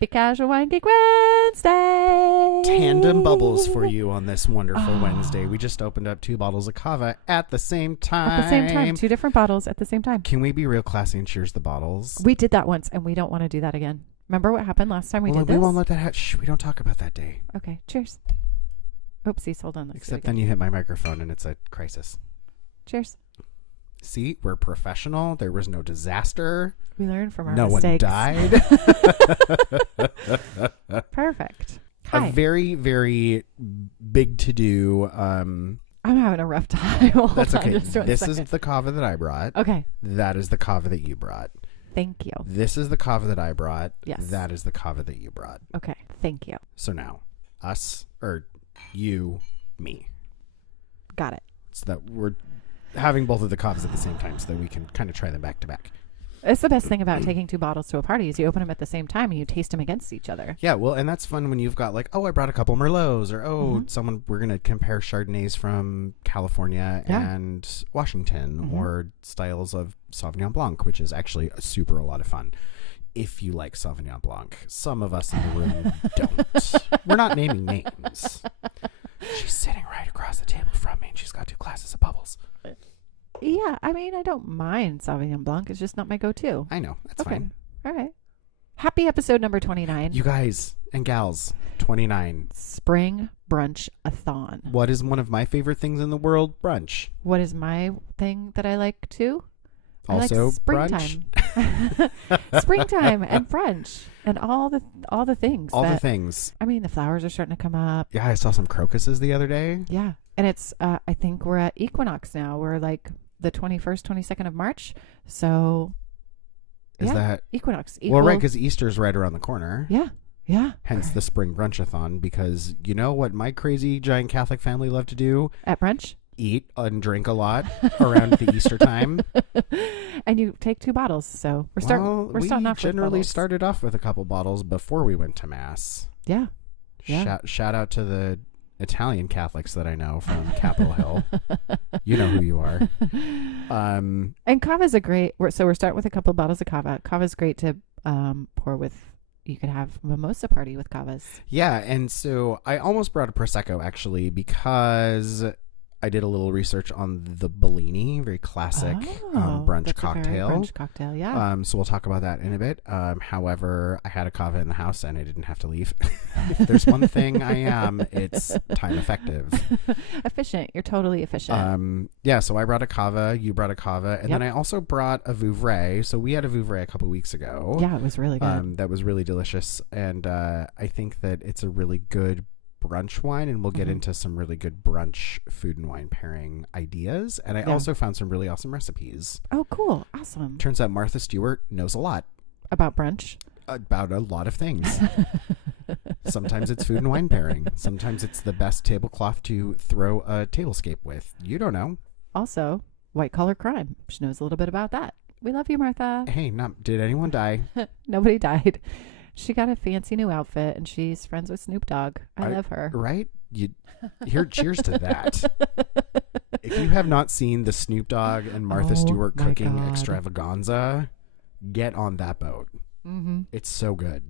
Be Casual Wine Geek Wednesday. Tandem bubbles for you on this wonderful Wednesday. We just opened up 2 bottles of cava at the same time. At the same time. 2 different bottles at the same time. Can we be real classy and cheers the bottles? We did that once, and we don't want to do that again. Remember what happened last time we did this? We won't let that happen. Shh, we don't talk about that day. Okay, cheers. Oopsies, hold on. Except then you hit my microphone, and it's a crisis. Cheers. See, we're professional. There was no disaster. We learned from our mistakes. No one died. Perfect. Hi. A very, very big to-do. I'm having a rough time. That's okay. This is the kava that I brought. Okay. That is the kava that you brought. Thank you. This is the kava that I brought. Yes. That is the kava that you brought. Okay. Thank you. So now, us, or you, me. Got it. So that we're having both of the kavas at the same time so that we can kind of try them back to back. It's the best thing about taking 2 bottles to a party is you open them at the same time and you taste them against each other. Yeah, well, and that's fun when you've got like, oh, I brought a couple Merlots, or we're going to compare Chardonnays from California and Washington, or styles of Sauvignon Blanc, which is actually a lot of fun. If you like Sauvignon Blanc. Some of us in the room don't. We're not naming names. She's sitting right across the table from me and she's got 2 glasses of bubbles. Yeah, I mean, I don't mind Sauvignon Blanc. It's just not my go-to. I know. That's fine. All right. Happy episode number 29. You guys and gals, 29. Spring Brunch-A-Thon. What is one of my favorite things in the world? Brunch. What is my thing that I like too? Also, I like springtime. Brunch. Springtime and brunch and all the things. The things. I mean, the flowers are starting to come up. Yeah, I saw some crocuses the other day. Yeah. And it's, I think we're at equinox now. We're like the 21st, 22nd of March. So, is that equinox? Well, right, because Easter's right around the corner. Yeah. Yeah. Hence the spring brunch-a-thon, because you know what my crazy giant Catholic family love to do? At brunch? Eat and drink a lot around the Easter time. And you take 2 bottles. So we're starting off with bottles. We generally started off with a couple bottles before we went to Mass. Yeah. Shout out to the Italian Catholics that I know from Capitol Hill. You know who you are. And kava's so we're starting with a couple of bottles of kava. Kava's great to pour with. You could have mimosa party with kavas. Yeah, and so I almost brought a Prosecco actually because I did a little research on the Bellini, very classic brunch cocktail. Brunch cocktail, yeah. So we'll talk about that in a bit. However, I had a kava in the house and I didn't have to leave. If there's one thing I am, it's time effective. Efficient. You're totally efficient. Yeah, so I brought a kava, you brought a kava, and then I also brought a Vouvray. So we had a Vouvray a couple weeks ago. Yeah, it was really good. That was really delicious. And I think that it's a really good brunch wine, and we'll get into some really good brunch food and wine pairing ideas. And I also found some really awesome recipes. Oh, cool. Awesome. Turns out Martha Stewart knows a lot. About brunch? About a lot of things. Sometimes it's food and wine pairing. Sometimes it's the best tablecloth to throw a tablescape with. You don't know. Also, white collar crime. She knows a little bit about that. We love you, Martha. Hey, did anyone die? Nobody died. She got a fancy new outfit, and she's friends with Snoop Dogg. I love her. Right? Cheers to that. If you have not seen the Snoop Dogg and Martha Stewart cooking extravaganza, get on that boat. Mm-hmm. It's so good.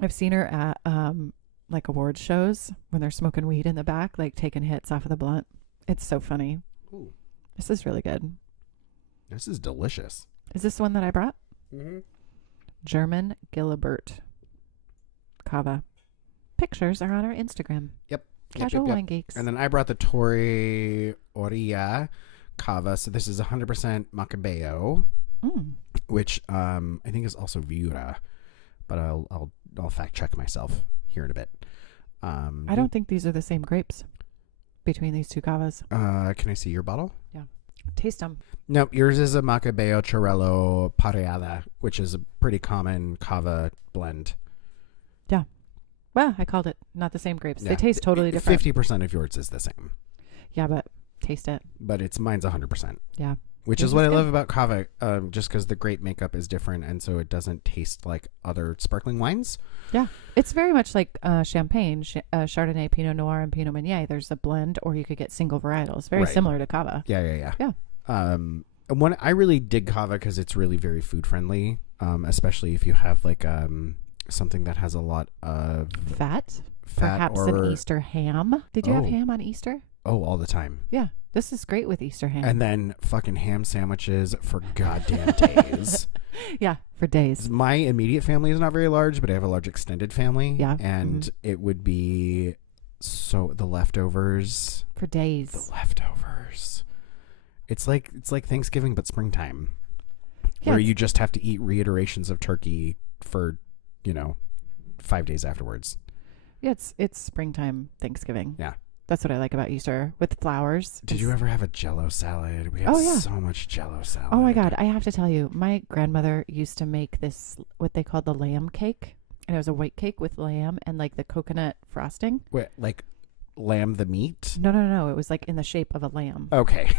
I've seen her at like awards shows when they're smoking weed in the back, like taking hits off of the blunt. It's so funny. Ooh. This is really good. This is delicious. Is this the one that I brought? Mm-hmm. German Gilbert Kava. Pictures are on our Instagram. Yep. Casual Wine Geeks. And then I brought the Torre Oria Kava. So this is 100% Macabeo, which I think is also Viura, but I'll fact check myself here in a bit. I don't think these are the same grapes between these 2 kavas. Can I see your bottle? Yeah. Taste them. Nope. Yours is a Macabeo Chorello Pareada, which is a pretty common kava blend. Yeah. Well, I called it not the same grapes. Yeah. They taste totally different. 50% of yours is the same. Yeah, but taste it. But mine's 100%. Yeah. Which is what I love about kava, just because the grape makeup is different, and so it doesn't taste like other sparkling wines. Yeah. It's very much like champagne, Chardonnay, Pinot Noir, and Pinot Meunier. There's a blend, or you could get single varietals. Very similar to kava. Yeah. And I really dig kava because it's really very food friendly, especially if you have like something that has a lot of fat. Perhaps an Easter ham. Did you have ham on Easter? Oh, all the time. Yeah. This is great with Easter ham. And then fucking ham sandwiches for goddamn days. Yeah, for days. My immediate family is not very large, but I have a large extended family. Yeah. And it would be the leftovers. For days. The leftovers. It's like Thanksgiving, but springtime. Yeah, where you just have to eat reiterations of turkey for, 5 days afterwards. Yeah, it's springtime Thanksgiving. Yeah. That's what I like about Easter with flowers. Did you ever have a Jell-O salad? We had so much Jell-O salad. Oh my God. I have to tell you, my grandmother used to make this, what they called the lamb cake. And it was a white cake with lamb and like the coconut frosting. Wait, like lamb the meat? No. It was like in the shape of a lamb. Okay.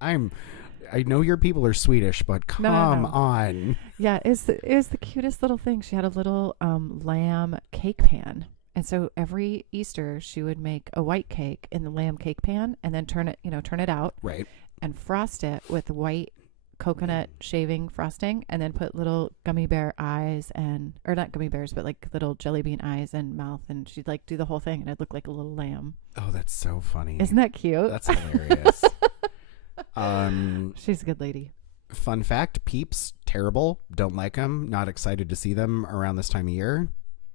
I know your people are Swedish, but come on. Yeah, it was the cutest little thing. She had a little lamb cake pan. And so every Easter she would make a white cake in the lamb cake pan and then turn it out. Right. And frost it with white coconut shaving frosting and then put little gummy bear eyes or not gummy bears, but like little jelly bean eyes and mouth. And she'd like do the whole thing and it'd look like a little lamb. Oh, that's so funny. Isn't that cute? That's hilarious. She's a good lady. Fun fact, Peeps, terrible. Don't like them. Not excited to see them around this time of year.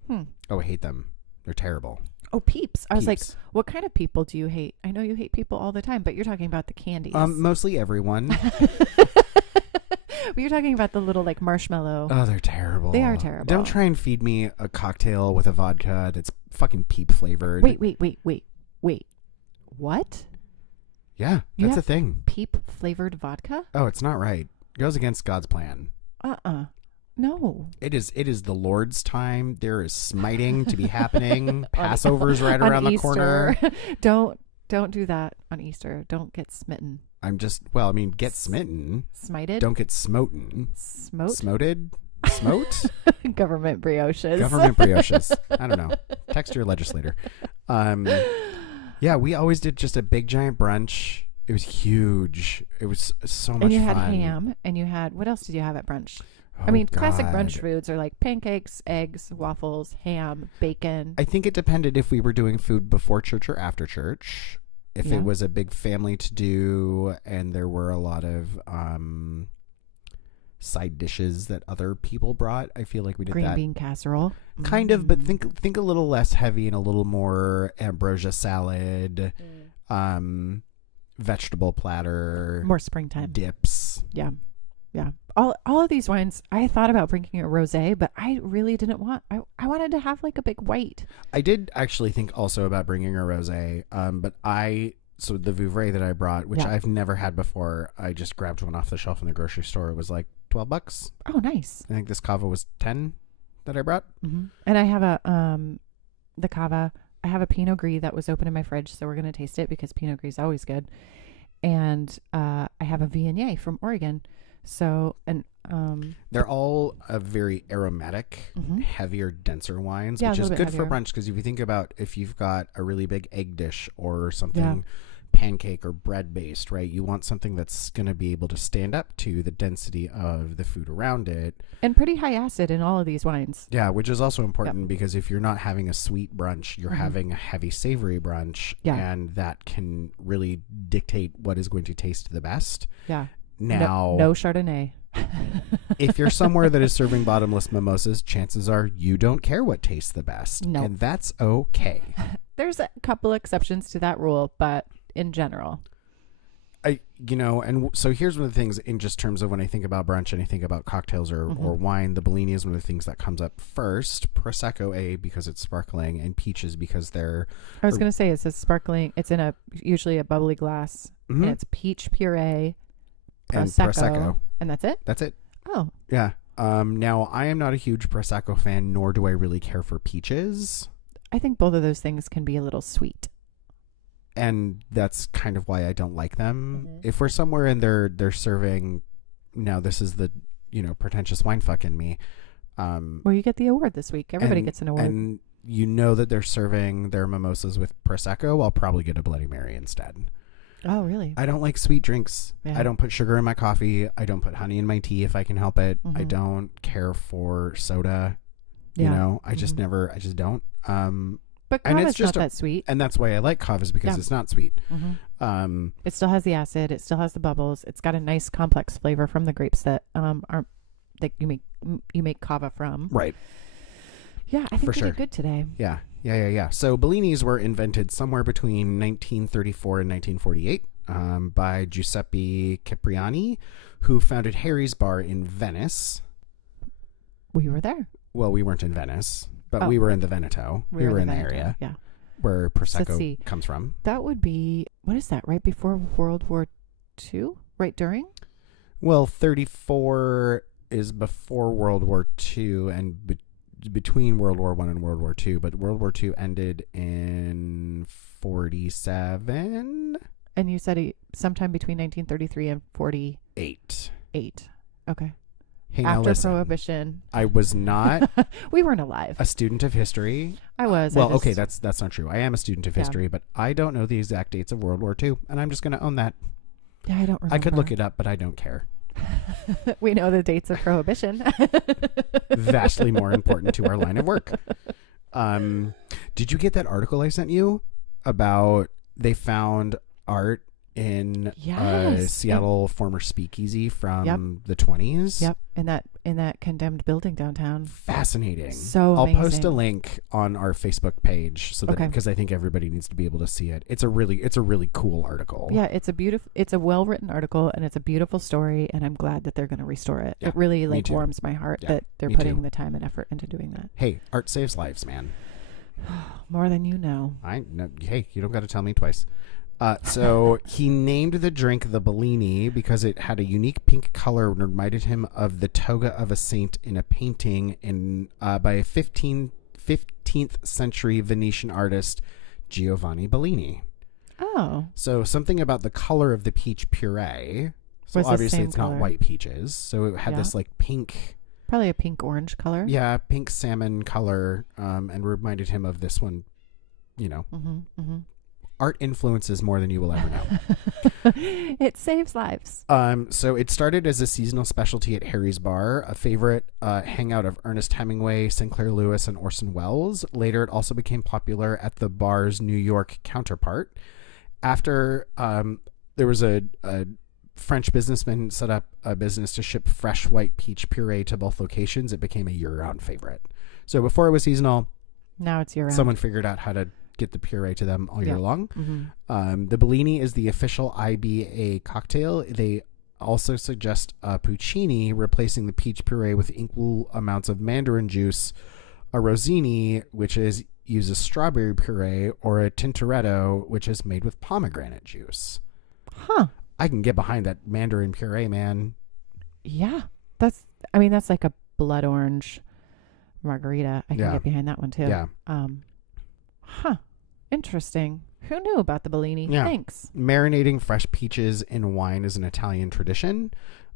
Oh, I hate them. They're terrible. Oh, Peeps. I was like, what kind of people do you hate? I know you hate people all the time, but you're talking about the candies. Mostly everyone. But you're talking about the little like marshmallow. Oh, they're terrible. They are terrible. Don't try and feed me a cocktail with a vodka that's fucking Peep flavored. Wait. What? Yeah, that's a thing. Peep flavored vodka? Oh, it's not right. It goes against God's plan. No. It is the Lord's time. There is smiting to be happening. Passover's right around the corner. Don't do that on Easter. Don't get smitten. Get smitten. Smited? Don't get smoten. Smoted? Smote? Government brioches. I don't know. Text your legislator. Yeah, we always did just a big giant brunch. It was huge. It was so much fun. And you had ham, and you had, what else did you have at brunch? Oh, classic brunch foods are like pancakes, eggs, waffles, ham, bacon. I think it depended if we were doing food before church or after church. If it was a big family to do and there were a lot of side dishes that other people brought, I feel like we did green bean casserole. Kind of, but think a little less heavy and a little more ambrosia salad, vegetable platter, more springtime dips. Yeah. All of these wines, I thought about bringing a rosé, but I really didn't want. I wanted to have like a big white. I did actually think also about bringing a rosé, but so the Vouvray that I brought, which I've never had before, I just grabbed one off the shelf in the grocery store. It was like $12. Oh, nice. I think this cava was 10 that I brought. Mm-hmm. And I have the cava. I have a Pinot Gris that was open in my fridge, so we're gonna taste it because Pinot Gris is always good. And I have a Viognier from Oregon. So, and they're all very aromatic, heavier, denser wines, which is good for brunch because if you think about if you've got a really big egg dish or something pancake or bread based, right? You want something that's going to be able to stand up to the density of the food around it. And pretty high acid in all of these wines. Yeah, which is also important because if you're not having a sweet brunch, you're having a heavy savory brunch, and that can really dictate what is going to taste the best. Yeah. Now, no Chardonnay. If you're somewhere that is serving bottomless mimosas, chances are you don't care what tastes the best. No. And that's okay. There's a couple exceptions to that rule, but in general. And so here's one of the things in just terms of when I think about brunch and I think about cocktails or wine, the Bellini is one of the things that comes up first. Prosecco, because it's sparkling, and peaches because they're... I was going to say, it's a sparkling, it's in usually a bubbly glass, and it's peach puree, Prosecco, and that's it? That's it. Oh. Yeah. Now, I am not a huge Prosecco fan, nor do I really care for peaches. I think both of those things can be a little sweet. And that's kind of why I don't like them. If we're somewhere and they're serving, now this is the, pretentious wine fuck in me. Well, you get the award this week. Everybody gets an award. And that they're serving their mimosas with Prosecco, I'll probably get a Bloody Mary instead. Oh, really? I don't like sweet drinks. Yeah. I don't put sugar in my coffee. I don't put honey in my tea if I can help it. I don't care for soda. You know, I just don't. But and kava it's is just not that sweet. And that's why I like kava, is because it's not sweet. It still has the acid. It still has the bubbles. It's got a nice complex flavor from the grapes that aren't that you make kava from. Right. Yeah, I think we did good today. Yeah. So bellinis were invented somewhere between 1934 and 1948 by Giuseppe Cipriani, who founded Harry's Bar in Venice. We were there. Well, we weren't in Venice, but we were in the Veneto. We were in the area where Prosecco comes from. That would be, what is that, right before World War II? Right during? Well, 34 is before World War II and between World War I and World War II, but World War II ended in 47. And you said sometime between 1933 and 48. Okay. Hey, after Prohibition. I was not we weren't alive. A student of history. I was. Well, okay, that's not true. I am a student of history, but I don't know the exact dates of World War II, and I'm just going to own that. Yeah, I don't remember. I could look it up, but I don't care. We know the dates of Prohibition. Vastly more important to our line of work. Did you get that article I sent you about they found art in Seattle former speakeasy from the 20s? Yep, in that condemned building downtown. Fascinating. So I'll amazing. post a link on our Facebook page so that because I think everybody needs to be able to see it. It's a really cool article. Yeah, it's a well-written article, and it's a beautiful story, and I'm glad that they're going to restore it. Yeah, it really warms my heart that they're putting the time and effort into doing that. Hey, art saves lives, man. More than you know. Hey, you don't got to tell me twice. So he named the drink the Bellini because it had a unique pink color and reminded him of the toga of a saint in a painting by a 15th century Venetian artist, Giovanni Bellini. Oh. So something about the color of the peach puree. So obviously it's not white peaches. So it had this like pink. Probably a pink-orange color. Yeah, pink salmon color, and reminded him of this one, you know. Art influences more than you will ever know. It saves lives. So it started as a seasonal specialty at Harry's Bar, a favorite hangout of Ernest Hemingway, Sinclair Lewis, and Orson Welles. Later, it also became popular at the bar's New York counterpart. After there was a French businessman set up a business to ship fresh white peach puree to both locations, it became a year-round favorite. So before it was seasonal, now it's year-round. Someone figured out how to get the puree to them all year long. The Bellini is the official IBA cocktail. They also suggest a Puccini, replacing the peach puree with equal amounts of mandarin juice, a Rosini, which uses strawberry puree, or a Tintoretto, which is made with pomegranate juice. Huh. I can get behind that mandarin puree, man. Yeah. That's like a blood orange margarita. I can get behind that one too. Yeah. Huh. Interesting. Who knew about the Bellini? Yeah. Thanks. Marinating fresh peaches in wine is an Italian tradition.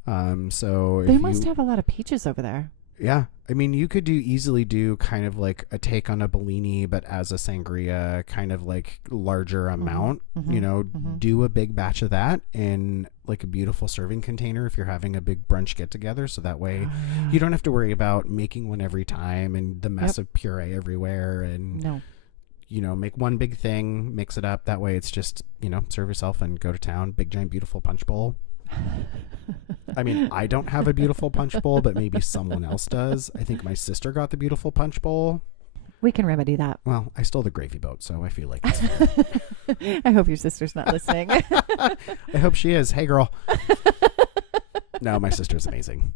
So they must have a lot of peaches over there. Yeah. I mean, you could easily do kind of like a take on a Bellini, but as a sangria, kind of like larger amount, do a big batch of that in like a beautiful serving container if you're having a big brunch get together. So that way you don't have to worry about making one every time and the mess of puree everywhere. And, make one big thing, mix it up. That way it's just, serve yourself and go to town. Big, giant, beautiful punch bowl. I mean, I don't have a beautiful punch bowl, but maybe someone else does. I think my sister got the beautiful punch bowl. We can remedy that. Well, I stole the gravy boat, so I feel like it's I hope your sister's not listening. I hope she is. Hey, girl. No, my sister's amazing.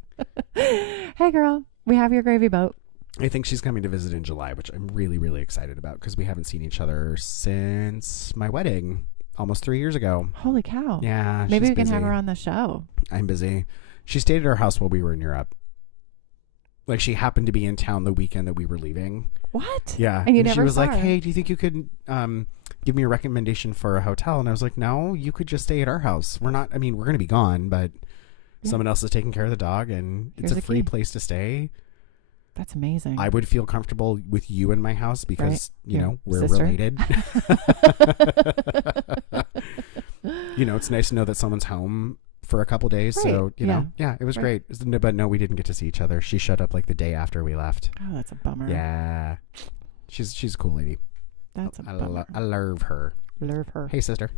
Hey, girl. We have your gravy boat. I think she's coming to visit in July, which I'm really, really excited about because we haven't seen each other since my wedding. Almost 3 years ago. Holy cow. Yeah. Maybe we can have her on the show. I'm busy. She stayed at our house while we were in Europe. Like, she happened to be in town the weekend that we were leaving. What? Yeah. And never she was saw like, her. hey, do you think you could give me a recommendation for a hotel? And I was like, no, you could just stay at our house. We're going to be gone, but someone else is taking care of the dog, and it's a free place to stay. That's amazing. I would feel comfortable with you in my house because, we're sister. related. It's nice to know that someone's home for a couple days. Right. So, you know, it was Right. great. But no, we didn't get to see each other. She showed up like the day after we left. Oh, that's a bummer. Yeah. She's a cool lady. That's a bummer. I love her. Love her. Hey, sister.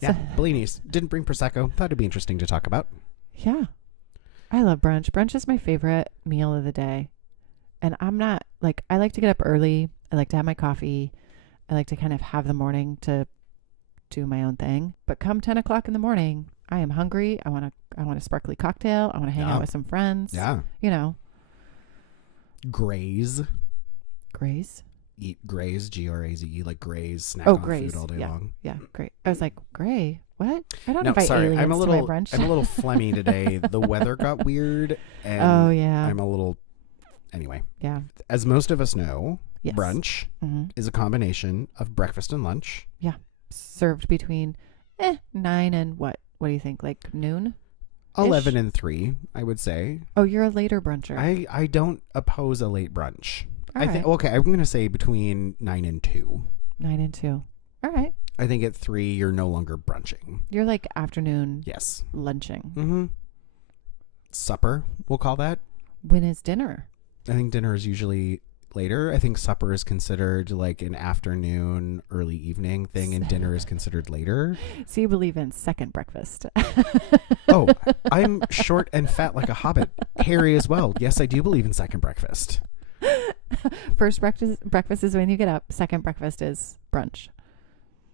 Yeah, Bellinis. Didn't bring Prosecco. Thought it'd be interesting to talk about. Yeah. I love brunch. Brunch is my favorite meal of the day. And I'm not like, I like to get up early. I like to have my coffee. I like to kind of have the morning to do my own thing. But come 10 o'clock in the morning, I am hungry. I want a sparkly cocktail. I want to hang out with some friends. Yeah. You know. Graze. Graze? Eat Graze, Graze, like Graze, snack Oh, on Graze. food all day long. Yeah, great. I was like, Gray? What? I don't No, invite sorry, aliens I'm a little, to my brunch. I'm a little phlegmy today. The weather got weird, and Oh, yeah. I'm a little. Anyway, Yeah. as most of us know, Yes. brunch Mm-hmm. is a combination of breakfast and lunch. Served between 9 and what? What do you think? Like noon? 11 and 3, I would say. Oh, you're a later bruncher. I don't oppose a late brunch. All I think right. okay, I'm going to say between 9 and 2. 9 and 2. All right. I think at 3 you're no longer brunching. You're like afternoon Yes. lunching. Mm-hmm. Supper, we'll call that. When is dinner? I think dinner is usually later. I think supper is considered like an afternoon, early evening thing, and dinner is considered later. So you believe in second breakfast. Oh, I'm short and fat like a hobbit. Hairy as well. Yes, I do believe in second breakfast. First breakfast is when you get up. Second breakfast is brunch.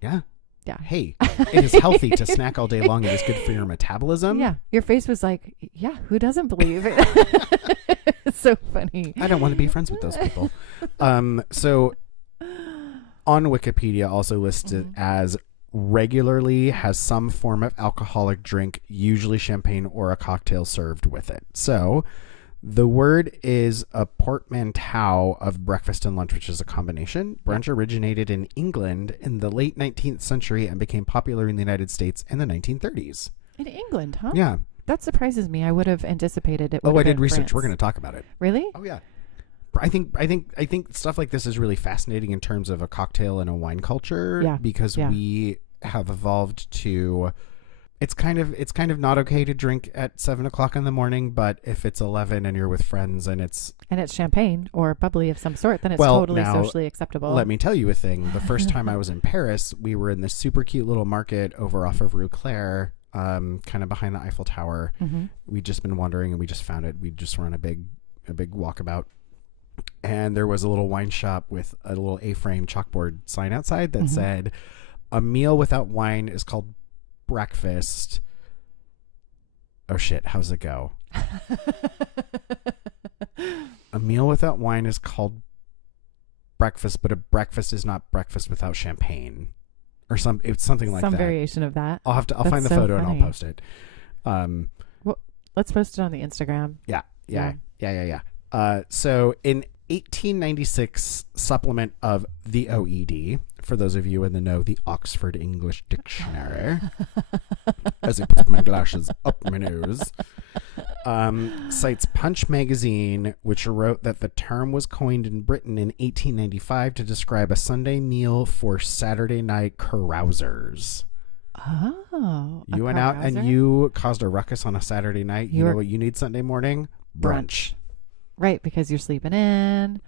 Yeah. Yeah. Hey, it is healthy to snack all day long. It is good for your metabolism. Yeah. Your face was like, yeah, who doesn't believe it? It's so funny. I don't want to be friends with those people. So on Wikipedia also listed as regularly has some form of alcoholic drink, usually champagne or a cocktail served with it. So the word is a portmanteau of breakfast and lunch, which is a combination. Brunch originated in England in the late 19th century and became popular in the United States in the 1930s. In England, huh? Yeah. That surprises me. I would have anticipated it. Oh, I did research. We're going to talk about it. Really? Oh, yeah. I think stuff like this is really fascinating in terms of a cocktail and a wine culture because we have evolved to. It's kind of not okay to drink at 7 o'clock in the morning, but if it's 11 and you're with friends and it's champagne or bubbly of some sort, then it's totally now, socially acceptable. Let me tell you a thing. The first time I was in Paris, we were in this super cute little market over off of Rue Claire, kind of behind the Eiffel Tower. Mm-hmm. We'd just been wandering and we just found it. We just were on a big walkabout. And there was a little wine shop with a little A-frame chalkboard sign outside that said, "A meal without wine is called breakfast." Oh shit, how's it go? A meal without wine is called breakfast, but a breakfast is not breakfast without champagne. Or it's something like that. Some variation of that. I'll find the photo and I'll post it. Well, let's post it on the Instagram. Yeah. So in 1896 supplement of the OED, for those of you in the know, the Oxford English Dictionary, as I put my glasses up my nose, cites Punch magazine, which wrote that the term was coined in Britain in 1895 to describe a Sunday meal for Saturday night carousers. Oh. You went out and you caused a ruckus on a Saturday night. You know what you need Sunday morning? Brunch. Right, because you're sleeping in.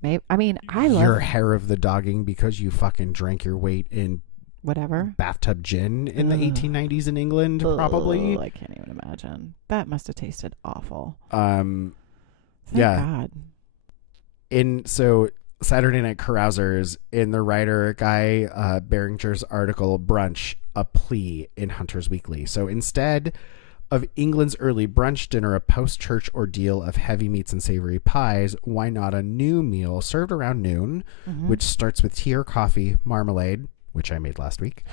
Maybe I love your hair of the dogging because you fucking drank your weight in whatever bathtub gin in the 1890s in England, probably. I can't even imagine. That must have tasted awful. Thank God. So Saturday Night Carousers, in the writer Guy Beringer's article Brunch, a plea in Hunter's Weekly. So instead of England's early brunch dinner, a post-church ordeal of heavy meats and savory pies, why not a new meal served around noon, which starts with tea or coffee, marmalade, which I made last week,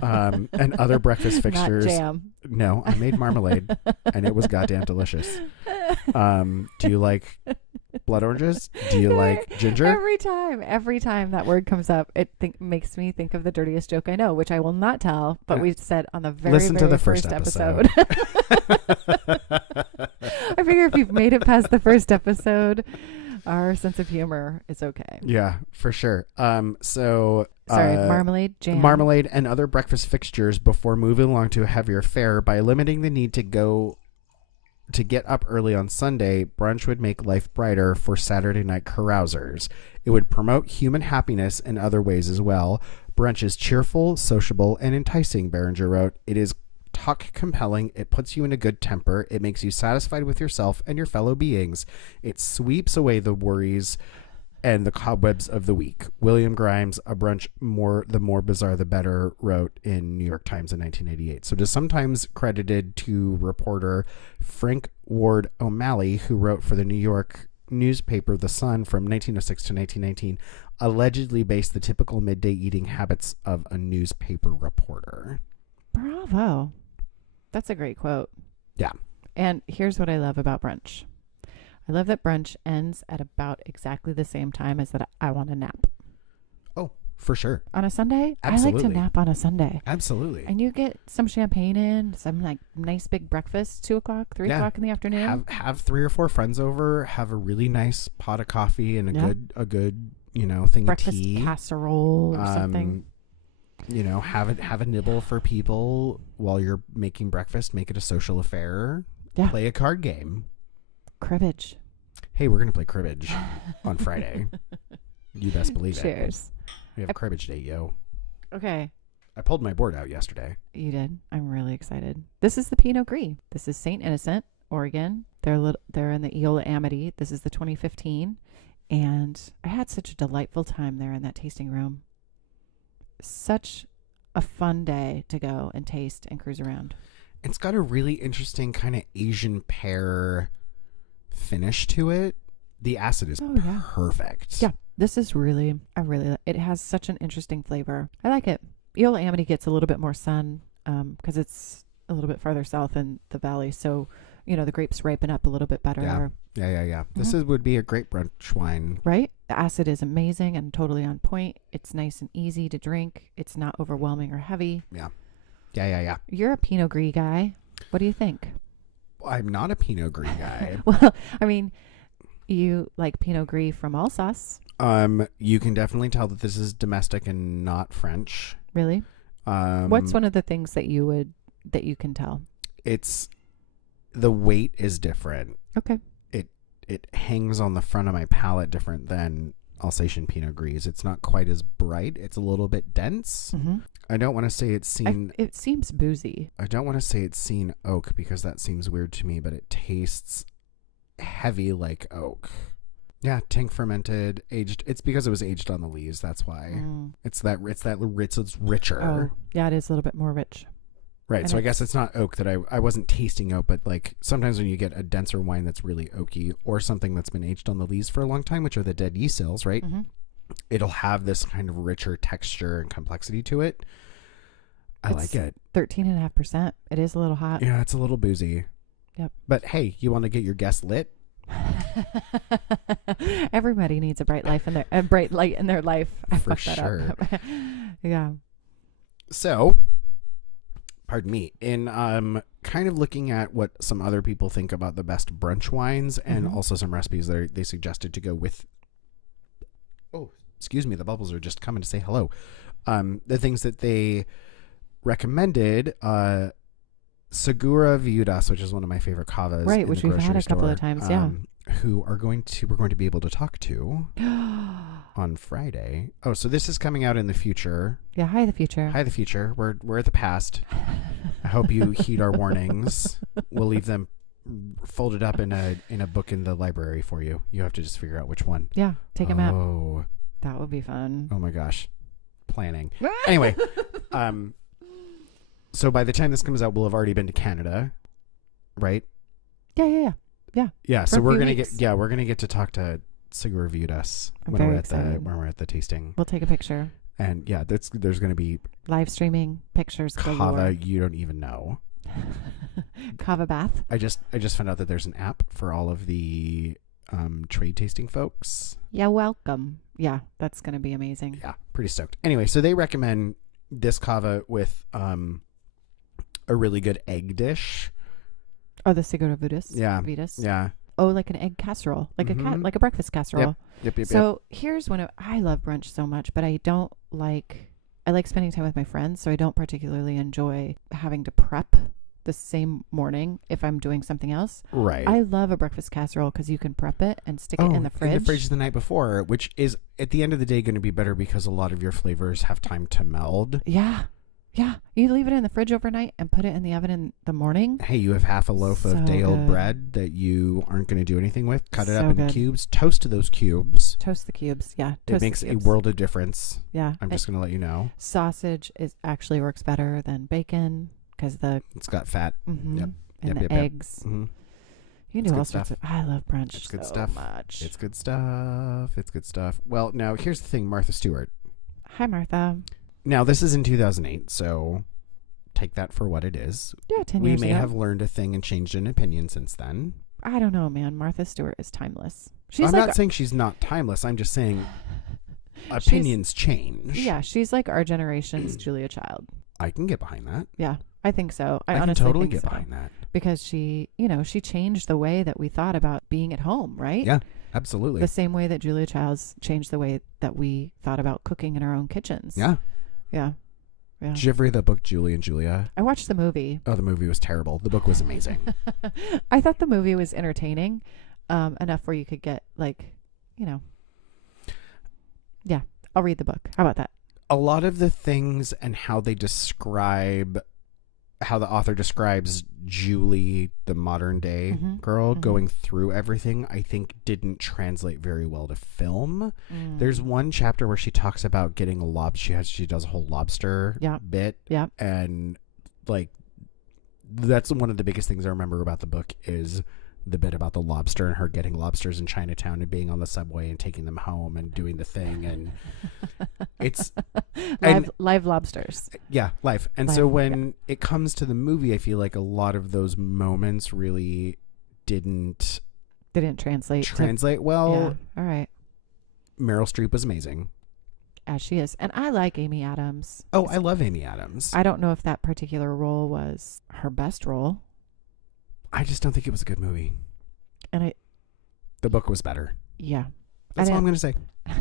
and other breakfast fixtures. Not jam. No, I made marmalade, and it was goddamn delicious. Do you like blood oranges? Do you like ginger? Every time that word comes up, it makes me think of the dirtiest joke I know, which I will not tell, but we said on the very first episode. I figure if you've made it past the first episode, Our sense of humor is okay. Yeah, for sure. So Sorry, marmalade, jam. marmalade and other breakfast fixtures before moving along to a heavier fare. By limiting the need to get up early on Sunday, brunch would make life brighter for Saturday night carousers. It would promote human happiness in other ways as well. Brunch is cheerful, sociable, and enticing, Berenger wrote. It is talk compelling. It puts you in a good temper. It makes you satisfied with yourself and your fellow beings. It sweeps away the worries and the cobwebs of the week. William Grimes, a brunch the more bizarre the better, wrote in New York Times in 1988. So it is sometimes credited to reporter Frank Ward O'Malley, who wrote for the New York newspaper The Sun from 1906 to 1919, allegedly based the typical midday eating habits of a newspaper reporter. Bravo. That's a great quote. Yeah. And here's what I love about brunch. I love that brunch ends at about exactly the same time as that I want to nap. Oh, for sure. On a Sunday? Absolutely. I like to nap on a Sunday. Absolutely. And you get some champagne in, some like nice big breakfast, 2 o'clock, 3 o'clock in the afternoon. Have 3 or 4 friends over, have a really nice pot of coffee and a good, thing breakfast of tea. Casserole or something. Have a nibble for people while you're making breakfast. Make it a social affair. Yeah. Play a card game. Cribbage. Hey, we're gonna play cribbage on Friday. You best believe it. Cheers. We have cribbage day, yo. Okay. I pulled my board out yesterday. You did. I'm really excited. This is the Pinot Gris. This is St. Innocent, Oregon. They're in the Eola Amity. This is the 2015, and I had such a delightful time there in that tasting room. Such a fun day to go and taste and cruise around. It's got a really interesting kind of Asian pear finish to it. The acid is perfect. Yeah, this is it has such an interesting flavor. I like it. Eola Amity gets a little bit more sun because it's a little bit farther south in the valley, so the grapes ripen up a little bit better. Yeah. Mm-hmm. This would be a great brunch wine. Right? The acid is amazing and totally on point. It's nice and easy to drink. It's not overwhelming or heavy. Yeah. You're a Pinot Gris guy. What do you think? I'm not a Pinot Gris guy. Well, I mean, you like Pinot Gris from Alsace. You can definitely tell that this is domestic and not French. Really? What's one of the things that you can tell? It's the weight is different. Okay. It hangs on the front of my palate different than Alsatian Pinot Gris. It's not quite as bright. It's a little bit dense. Mm-hmm. I don't want to say it's seen. It seems boozy. I don't want to say it's seen oak because that seems weird to me, but it tastes heavy like oak. Yeah, tank fermented, aged. It's because it was aged on the lees. That's why. It's richer. Oh, yeah, it is a little bit more rich. Right. And so I guess it's not oak that I wasn't tasting oak, but like sometimes when you get a denser wine that's really oaky or something that's been aged on the lees for a long time, which are the dead yeast cells, right? Mm-hmm. It'll have this kind of richer texture and complexity to it. I like it. 13.5%. It is a little hot. Yeah, it's a little boozy. Yep. But hey, you want to get your guests lit? Everybody needs a bright light in their life. For sure. Yeah. So, pardon me, in kind of looking at what some other people think about the best brunch wines and also some recipes that they suggested to go with. Oh, excuse me, the bubbles are just coming to say hello. The things that they recommended, Segura Viudas, which is one of my favorite cavas, right, which we've had a couple of times, who we're going to be able to talk to on Friday. Oh, so this is coming out in the future. Yeah, hi the future. Hi the future. We're at the past. I hope you heed our warnings. We'll leave them folded up in a book in the library for you. You have to just figure out which one. Yeah, take them out. Oh, that would be fun. Oh my gosh, planning. Anyway, so by the time this comes out, we'll have already been to Canada, right? Yeah. So we're gonna get to talk to Segura Viudas when we're at the tasting. We'll take a picture. And yeah, there's gonna be live streaming pictures. Kava, you don't even know. Kava bath. I just found out that there's an app for all of the trade tasting folks. Yeah, welcome. Yeah, that's gonna be amazing. Yeah, pretty stoked. Anyway, so they recommend this Kava with a really good egg dish. Oh, the Segura Viudas. Yeah. Vitas. Yeah. like an egg casserole, like like a breakfast casserole. Yep. So here's I love brunch so much, but I like spending time with my friends, so I don't particularly enjoy having to prep the same morning if I'm doing something else. Right. I love a breakfast casserole because you can prep it and stick it in the fridge. In the fridge the night before, which is at the end of the day going to be better because a lot of your flavors have time to meld. Yeah. You leave it in the fridge overnight and put it in the oven in the morning. Hey, you have half a loaf of day-old bread that you aren't going to do anything with. Cut it up into cubes. Toast those cubes. Toast the cubes. Yeah. It makes a world of difference. Yeah. I'm just going to let you know. Sausage actually works better than bacon because it's got fat. And the eggs. Mm-hmm. You can do all sorts of. I love brunch. It's good so stuff. Much. It's good stuff. Well, now here's the thing, Martha Stewart. Hi, Martha. Now this is in 2008, so take that for what it is. Yeah, 10 years ago. We may have learned a thing and changed an opinion since then. I don't know, man. Martha Stewart is timeless. I'm not saying she's not timeless. I'm just saying opinions change. Yeah, she's like our generation's Julia Child. I can get behind that. Yeah, I think so. I can honestly totally think get behind that. Because she changed the way that we thought about being at home, right? Yeah, absolutely. The same way that Julia Child's changed the way that we thought about cooking in our own kitchens. Yeah. Yeah. Did you ever read the book Julie and Julia? I watched the movie. Oh, the movie was terrible. The book was amazing. I thought the movie was entertaining enough where you could get yeah, I'll read the book. How about that? A lot of the things and how the author describes Julie, the modern day girl, going through everything, I think didn't translate very well to film. There's one chapter where she talks about getting a lobster. She does a whole lobster bit. Yeah. And like, that's one of the biggest things I remember about the book is the bit about the lobster and her getting lobsters in Chinatown and being on the subway and taking them home and doing the thing. And it's live lobsters. Yeah, live. And so when it comes to the movie, I feel like a lot of those moments really didn't translate well. Yeah. All right. Meryl Streep was amazing. As she is. And I like Amy Adams. Oh, I love Amy Adams. I don't know if that particular role was her best role. I just don't think it was a good movie. And the book was better. Yeah. That's all I'm going to say. Do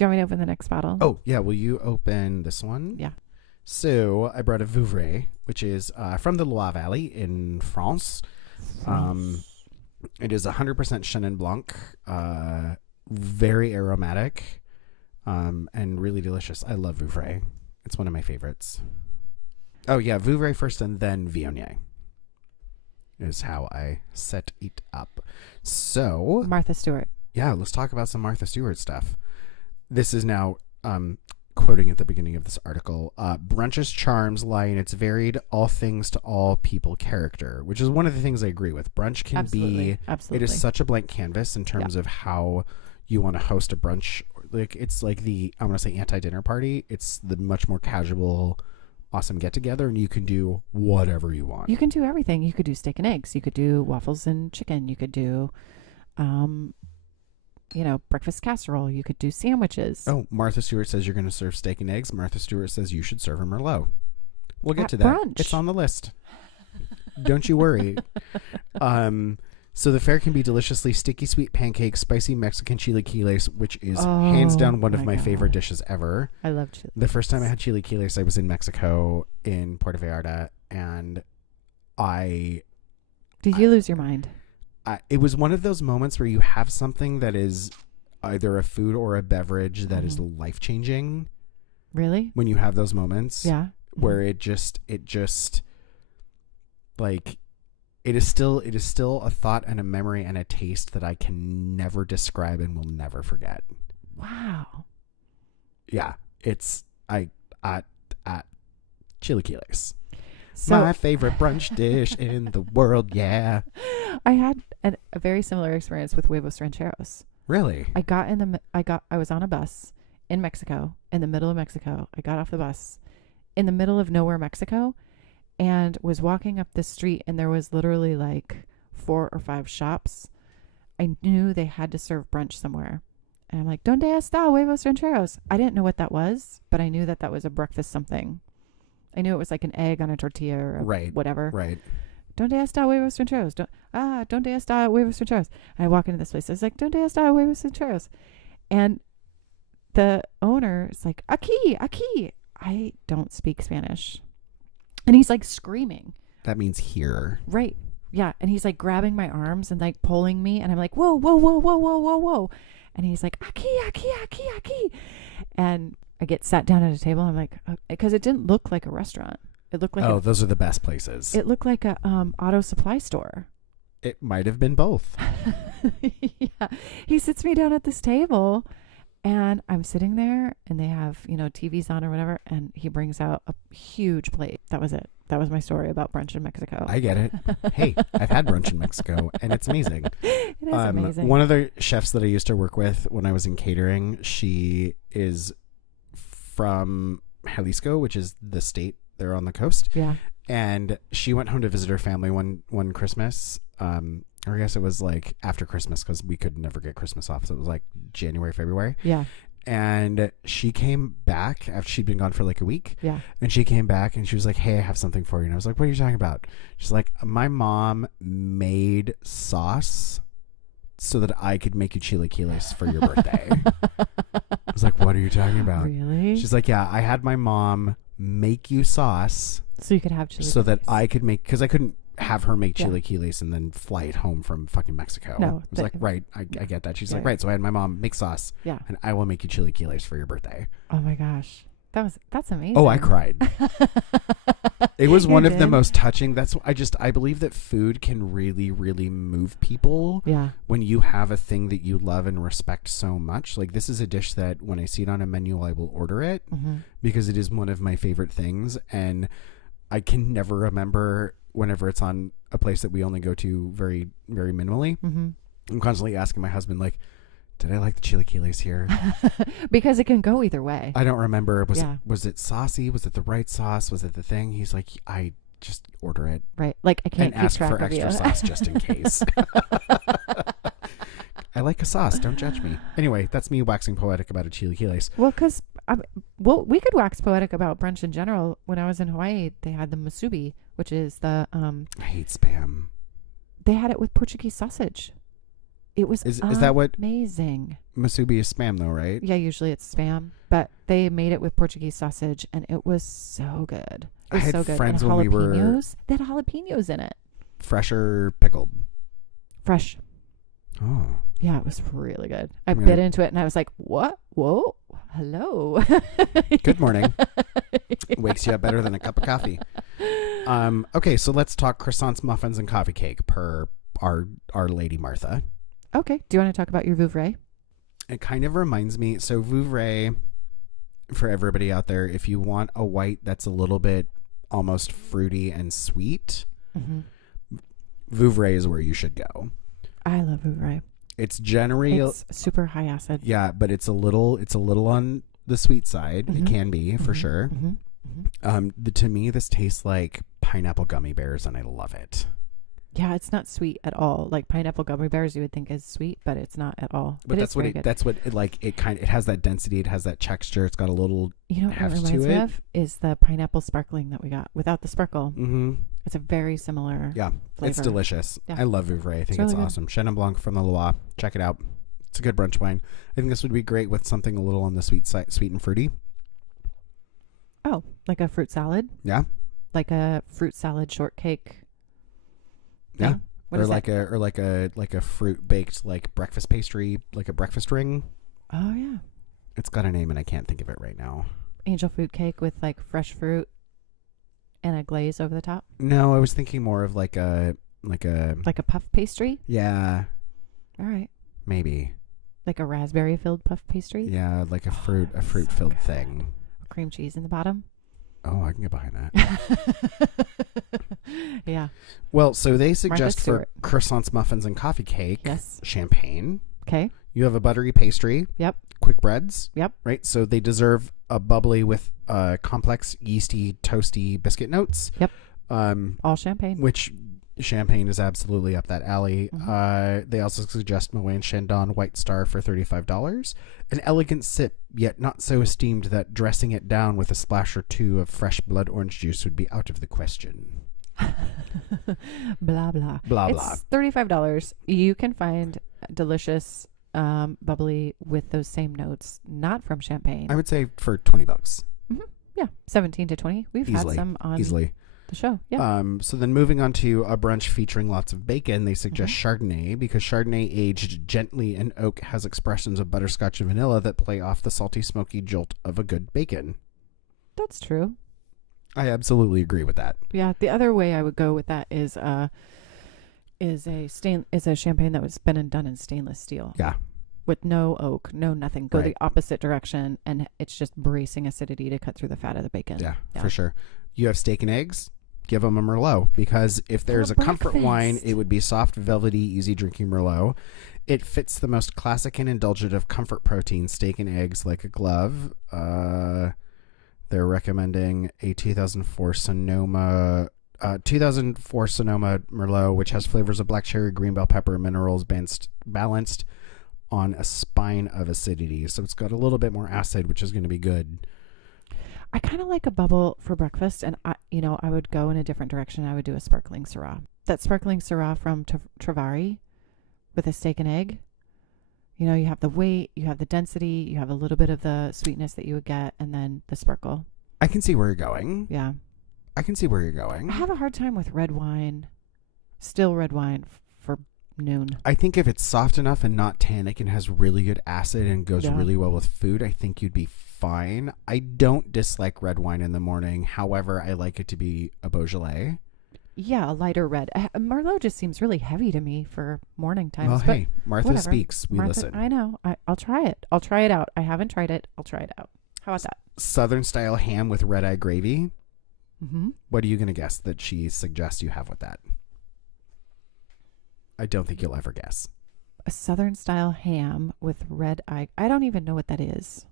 you want me to open the next bottle? Oh, yeah. Will you open this one? Yeah. So I brought a Vouvray, which is from the Loire Valley in France. It is 100% Chenin Blanc, very aromatic, and really delicious. I love Vouvray. It's one of my favorites. Oh, yeah, Vouvray first and then Viognier is how I set it up. So Martha Stewart. Yeah, let's talk about some Martha Stewart stuff. This is now quoting at the beginning of this article. Brunch's charms lie in its varied all things to all people character, which is one of the things I agree with. Brunch can be... Absolutely. It is such a blank canvas in terms of how you want to host a brunch. Like, it's like I want to say anti-dinner party. It's the much more casual... awesome get together, and you can do whatever you want. You can do everything. You could do steak and eggs. You could do waffles and chicken. You could do, breakfast casserole. You could do sandwiches. Oh, Martha Stewart says you're going to serve steak and eggs. Martha Stewart says you should serve a Merlot. We'll get to that. Brunch. It's on the list. Don't you worry. So the fare can be deliciously sticky sweet pancakes, spicy Mexican chilaquiles, which is hands down one of my favorite dishes ever. I love chilaquiles. The first time I had chilaquiles, I was in Mexico in Puerto Vallarta, and Did you lose your mind? It was one of those moments where you have something that is either a food or a beverage that is life-changing. Really? When you have those moments. Yeah. Where it just like... It is still a thought and a memory and a taste that I can never describe and will never forget. Wow. Yeah, it's chilaquiles. So, my favorite brunch dish in the world. Yeah. I had a very similar experience with huevos rancheros. Really? I was on a bus in Mexico, in the middle of Mexico. I got off the bus in the middle of nowhere, Mexico. And was walking up the street, and there was literally like 4 or 5 shops. I knew they had to serve brunch somewhere. And I'm like, ¿Dónde está huevos rancheros? I didn't know what that was, but I knew that was a breakfast something. I knew it was like an egg on a tortilla or whatever. Right. donde está huevos rancheros? Donde está huevos rancheros? And I walk into this place. I was like, donde está huevos rancheros? And the owner is like, aquí, aquí. I don't speak Spanish. And he's like screaming. That means here. Right. Yeah. And he's like grabbing my arms and like pulling me. And I'm like, whoa, whoa, whoa, whoa, whoa, whoa, whoa. And he's like, aquí, aquí, aquí, aquí. And I get sat down at a table. I'm like, because it didn't look like a restaurant. It looked like those are the best places. It looked like a auto supply store. It might have been both. Yeah. He sits me down at this table and I'm sitting there and they have, TVs on or whatever. And he brings out a huge plate. That was it. That was my story about brunch in Mexico. I get it. Hey, I've had brunch in Mexico and it's amazing. It is amazing. One of the chefs that I used to work with when I was in catering, she is from Jalisco, which is the state there on the coast. Yeah. And she went home to visit her family one Christmas. Or I guess it was like after Christmas because we could never get Christmas off. So it was like January, February. Yeah. And she came back after she'd been gone for like a week. Yeah. And she came back and she was like, hey, I have something for you. And I was like, what are you talking about? She's like, my mom made sauce so that I could make you chilaquiles for your birthday. I was like, what are you talking about? Really? She's like, yeah, I had my mom make you sauce so you could have chilaquiles. So that I could make, because I couldn't have her make chilaquiles and then fly it home from fucking Mexico. No, I was like, right, I get that. She's like, right, so I had my mom make sauce. Yeah. And I will make you chilaquiles for your birthday. Oh my gosh. That's amazing. Oh, I cried. It was one of the did? most touching. I believe that food can really, really move people. Yeah. When you have a thing that you love and respect so much. Like this is a dish that when I see it on a menu, I will order it because it is one of my favorite things. And I can never remember whenever it's on a place that we only go to very, very minimally. I'm constantly asking my husband, like, did I like the chilaquiles here? Because it can go either way. I don't remember. Was it saucy? Was it the right sauce? Was it the thing? He's like, I just order it. Right. Like I can't and keep ask track for of extra you. sauce just in case. I like a sauce. Don't judge me. Anyway, that's me waxing poetic about a chilaquiles. Well, because we could wax poetic about brunch in general. When I was in Hawaii, they had the musubi, which is the I hate Spam. They had it with Portuguese sausage. It was is that what amazing? Musubi is Spam though, right? Yeah, usually it's Spam, but they made it with Portuguese sausage, and it was so good. It was so good. Friends and when we were they had jalapenos in it. Fresh or pickled? Fresh. Oh. Yeah, it was really good. I bit into it and I was like, what? Whoa. Hello. Good morning. Wakes you up better than a cup of coffee. Okay, so let's talk croissants, muffins, and coffee cake per our Lady Martha. Okay. Do you want to talk about your Vouvray? It kind of reminds me. So Vouvray, for everybody out there, if you want a white that's a little bit almost fruity and sweet, Vouvray is where you should go. I love Vouvray. It's generally super high acid. Yeah, but it's a little on the sweet side. It can be for sure. To me, this tastes like pineapple gummy bears, and I love it. Yeah, it's not sweet at all. Like pineapple gummy bears, you would think is sweet, but it's not at all. But that's what it has that density. It has that texture. It's got a little. You know what it heft reminds to me it. of is the pineapple sparkling that we got without the sparkle. It's a very similar. Yeah, flavor. it's delicious. Yeah. I love Vouvray. I think it's really awesome. Chenin Blanc from the Loire. Check it out. It's a good brunch wine. I think this would be great with something a little on the sweet side, sweet and fruity. Oh, like a fruit salad? Yeah. Like a fruit salad shortcake. Yeah. What is that? like a fruit baked like breakfast pastry, like a breakfast ring. Oh yeah. It's got a name and I can't think of it right now. Angel food cake with like fresh fruit and a glaze over the top? No, I was thinking more of like a puff pastry? Yeah. All right. Maybe. Like a raspberry filled puff pastry? Yeah, like a fruit filled thing. Cream cheese in the bottom? Oh, I can get behind that. Yeah. Well, so they suggest for croissants, muffins, and coffee cake, champagne. Okay. You have a buttery pastry. Yep. Quick breads. Yep. Right. So they deserve a bubbly with complex, yeasty, toasty biscuit notes. Yep. All champagne. Which champagne is absolutely up that alley. They also suggest Moet Chandon White Star for $35. An elegant sip, yet not so esteemed that dressing it down with a splash or two of fresh blood orange juice would be out of the question. Blah blah. Blah, It's blah. $35. You can find delicious bubbly with those same notes, not from champagne. I would say for $20. Yeah, 17 to 20. We've Easily. had some on Easily. the show. Yeah. So then moving on to a brunch featuring lots of bacon, they suggest Chardonnay because Chardonnay aged gently in oak has expressions of butterscotch and vanilla that play off the salty, smoky jolt of a good bacon. That's true. I absolutely agree with that. Yeah, the other way I would go with that is a champagne that was been and done in stainless steel. Yeah. With no oak, no nothing. Go Right. the opposite direction, and it's just bracing acidity to cut through the fat of the bacon. Yeah, for sure. You have steak and eggs, give them a Merlot because if there's a comfort breakfast. wine, it would be soft, velvety, easy drinking Merlot. It fits the most classic and indulgent of comfort protein, steak and eggs, like a glove. They're recommending a 2004 Sonoma Merlot, which has flavors of black cherry, green bell pepper, and minerals balanced on a spine of acidity. So it's got a little bit more acid, which is going to be good. I kind of like a bubble for breakfast, and I would go in a different direction. I would do a sparkling Syrah. That sparkling Syrah from Travari with a steak and egg. You know, you have the weight, you have the density, you have a little bit of the sweetness that you would get, and then the sparkle. I can see where you're going. Yeah. I can see where you're going. I have a hard time with red wine, still red wine for noon. I think if it's soft enough and not tannic and has really good acid and goes really well with food, I think you'd be fine. I don't dislike red wine in the morning. However, I like it to be a Beaujolais. Yeah, a lighter red. Merlot just seems really heavy to me for morning times. Well, but hey, Martha whatever. speaks. We listen. I know. I'll try it. I'll try it out. I haven't tried it. I'll try it out. How about that? Southern style ham with red eye gravy. Mm-hmm. What are you going to guess that she suggests you have with that? I don't think you'll ever guess. A Southern style ham with red eye. I don't even know what that is.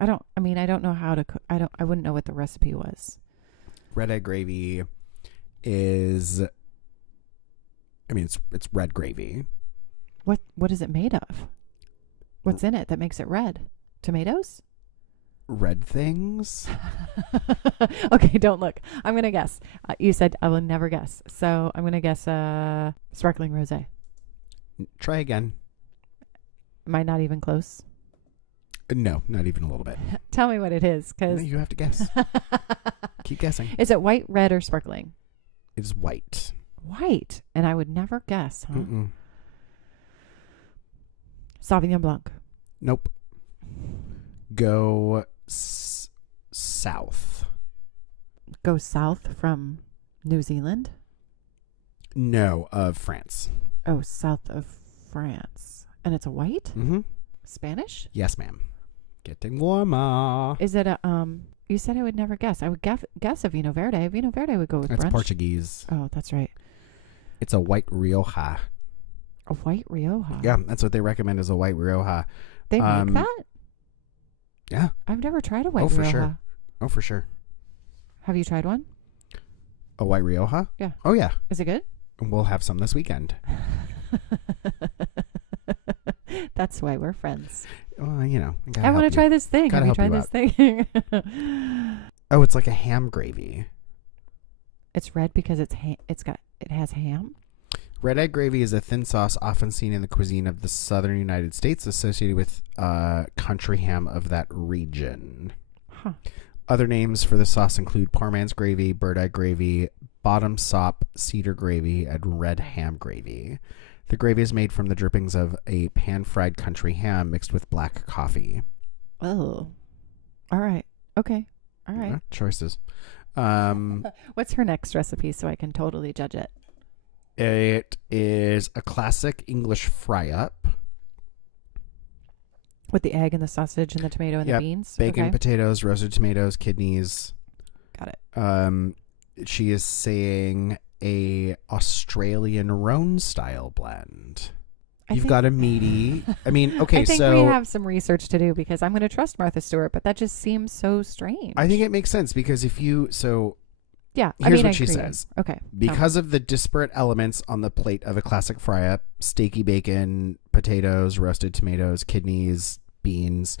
I don't know how to cook. I wouldn't know what the recipe was. Red eye gravy is, it's red gravy. What is it made of? What's in it that makes it red? Tomatoes? Red things? Okay, don't look. I'm going to guess. You said I will never guess. So I'm going to guess sparkling rosé. Try again. Am I not even close? No, not even a little bit. Tell me what it is. No, Cause you have to guess. Keep guessing. Is it white, red, or sparkling? It's white. White. And I would never guess, huh? Mm-mm. Sauvignon Blanc. Nope. Go south. Go south from New Zealand? No, of France. Oh, south of France. And it's a white? Mm-hmm. Spanish? Yes, ma'am. Getting warmer. Is it a, you said I would never guess. I would guess a Vino Verde. Vino Verde would go with That's brunch. Portuguese. Oh, that's right. It's a white Rioja. A white Rioja. Yeah, that's what they recommend is a white Rioja. They make that? Yeah. I've never tried a white for Rioja. sure. Oh, for sure. Have you tried one? A white Rioja? Yeah. Oh, yeah. Is it good? We'll have some this weekend. That's why we're friends. Well, I want to try this thing. Gotta Have you help tried you this thing? Oh, it's like a ham gravy. It's red because it has ham. Red egg gravy is a thin sauce often seen in the cuisine of the southern United States associated with country ham of that region. Huh. Other names for the sauce include Parman's gravy, bird eye gravy, bottom sop, cedar gravy, and red ham gravy. The gravy is made from the drippings of a pan-fried country ham mixed with black coffee. Oh. All right. Okay. All right. Choices. What's her next recipe so I can totally judge it? It is a classic English fry-up. With the egg and the sausage and the tomato and the beans? Bacon, Okay. potatoes, roasted tomatoes, kidneys. Got it. She is saying a Australian Rhone style blend. You've got a meaty. Okay, I think so we have some research to do because I'm going to trust Martha Stewart, but that just seems so strange. I think it makes sense because yeah. Here's what I she agree. says. Okay. Because of the disparate elements on the plate of a classic fry-up, steaky bacon, potatoes, roasted tomatoes, kidneys, beans,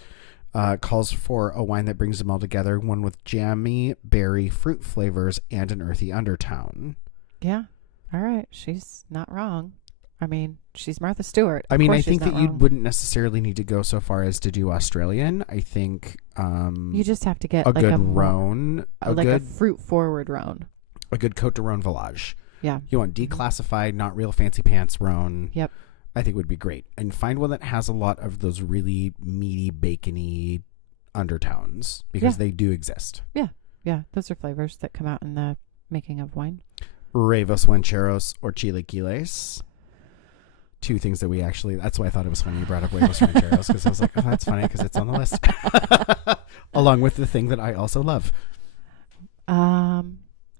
calls for a wine that brings them all together, one with jammy berry fruit flavors and an earthy undertone. Yeah. All right. She's not wrong. I mean, she's Martha Stewart. I mean, Of I course think she's that not you wrong. wouldn't necessarily need to go so far as to do Australian. I think You just have to get a like good a Rhone, a fruit forward Rhone. a good Côte de Rhone Village. Yeah. You want declassified, not real fancy pants Rhone. Yep. I think would be great. And find one that has a lot of those really meaty, bacony undertones because they do exist. Yeah. Yeah. Those are flavors that come out in the making of wine. Huevos rancheros or chilaquiles. Two things that we actually, that's why I thought it was funny you brought up huevos rancheros, because I was like, oh, that's funny because it's on the list. Along with the thing that I also love.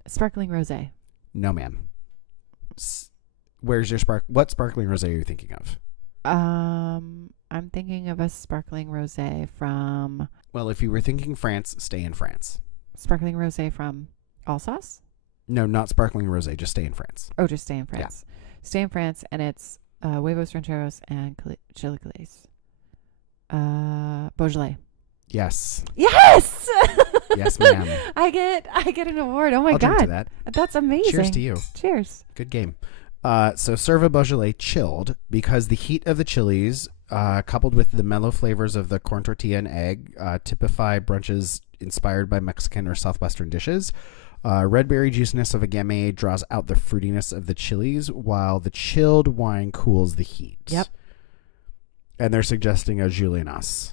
Sparkling rosé. No, ma'am. Where's your what sparkling rosé are you thinking of? I'm thinking of a sparkling rosé from... Well, if you were thinking France, stay in France. Sparkling rosé from Alsace? No, not sparkling rosé. Just stay in France. Oh, just stay in France. Yeah. Stay in France, and it's huevos rancheros and chilaquiles. Beaujolais. Yes. Yes! Yes, ma'am. I get an award. Oh my I'll God. drink to that. That's amazing. Cheers to you. Cheers. Good game. So serve a Beaujolais chilled because the heat of the chilies, coupled with the mellow flavors of the corn tortilla and egg, typify brunches inspired by Mexican or Southwestern dishes. Red berry juiciness of agave draws out the fruitiness of the chilies, while the chilled wine cools the heat. Yep. And they're suggesting a Julianas.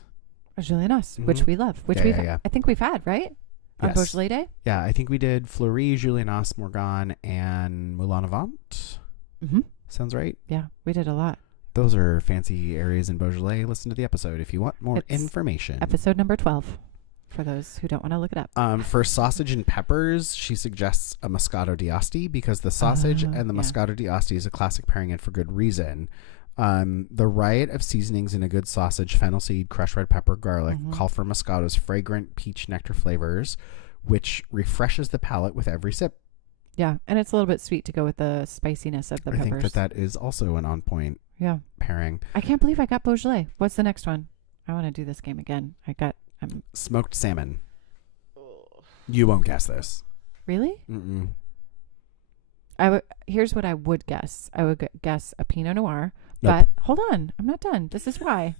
A Julianas, which we love, which I think we've had, right? On Beaujolais Day? Yeah, I think we did Fleury, Julianas, Morgan, and Moulin Avant. Mm-hmm. Sounds right. Yeah, we did a lot. Those are fancy areas in Beaujolais. Listen to the episode if you want more information. Episode number 12, for those who don't want to look it up. For sausage and peppers, she suggests a Moscato d'Asti because the sausage and the Moscato d'Asti is a classic pairing and for good reason. The riot of seasonings in a good sausage, fennel seed, crushed red pepper, garlic, call for Moscato's fragrant peach nectar flavors, which refreshes the palate with every sip. Yeah, and it's a little bit sweet to go with the spiciness of the peppers. I think that is also an on-point pairing. I can't believe I got Beaujolais. What's the next one? I want to do this game again. Smoked salmon. You won't guess this. Really? Mm-mm. Here's what I would guess. I would guess a Pinot Noir. Nope. But hold on, I'm not done. This is why.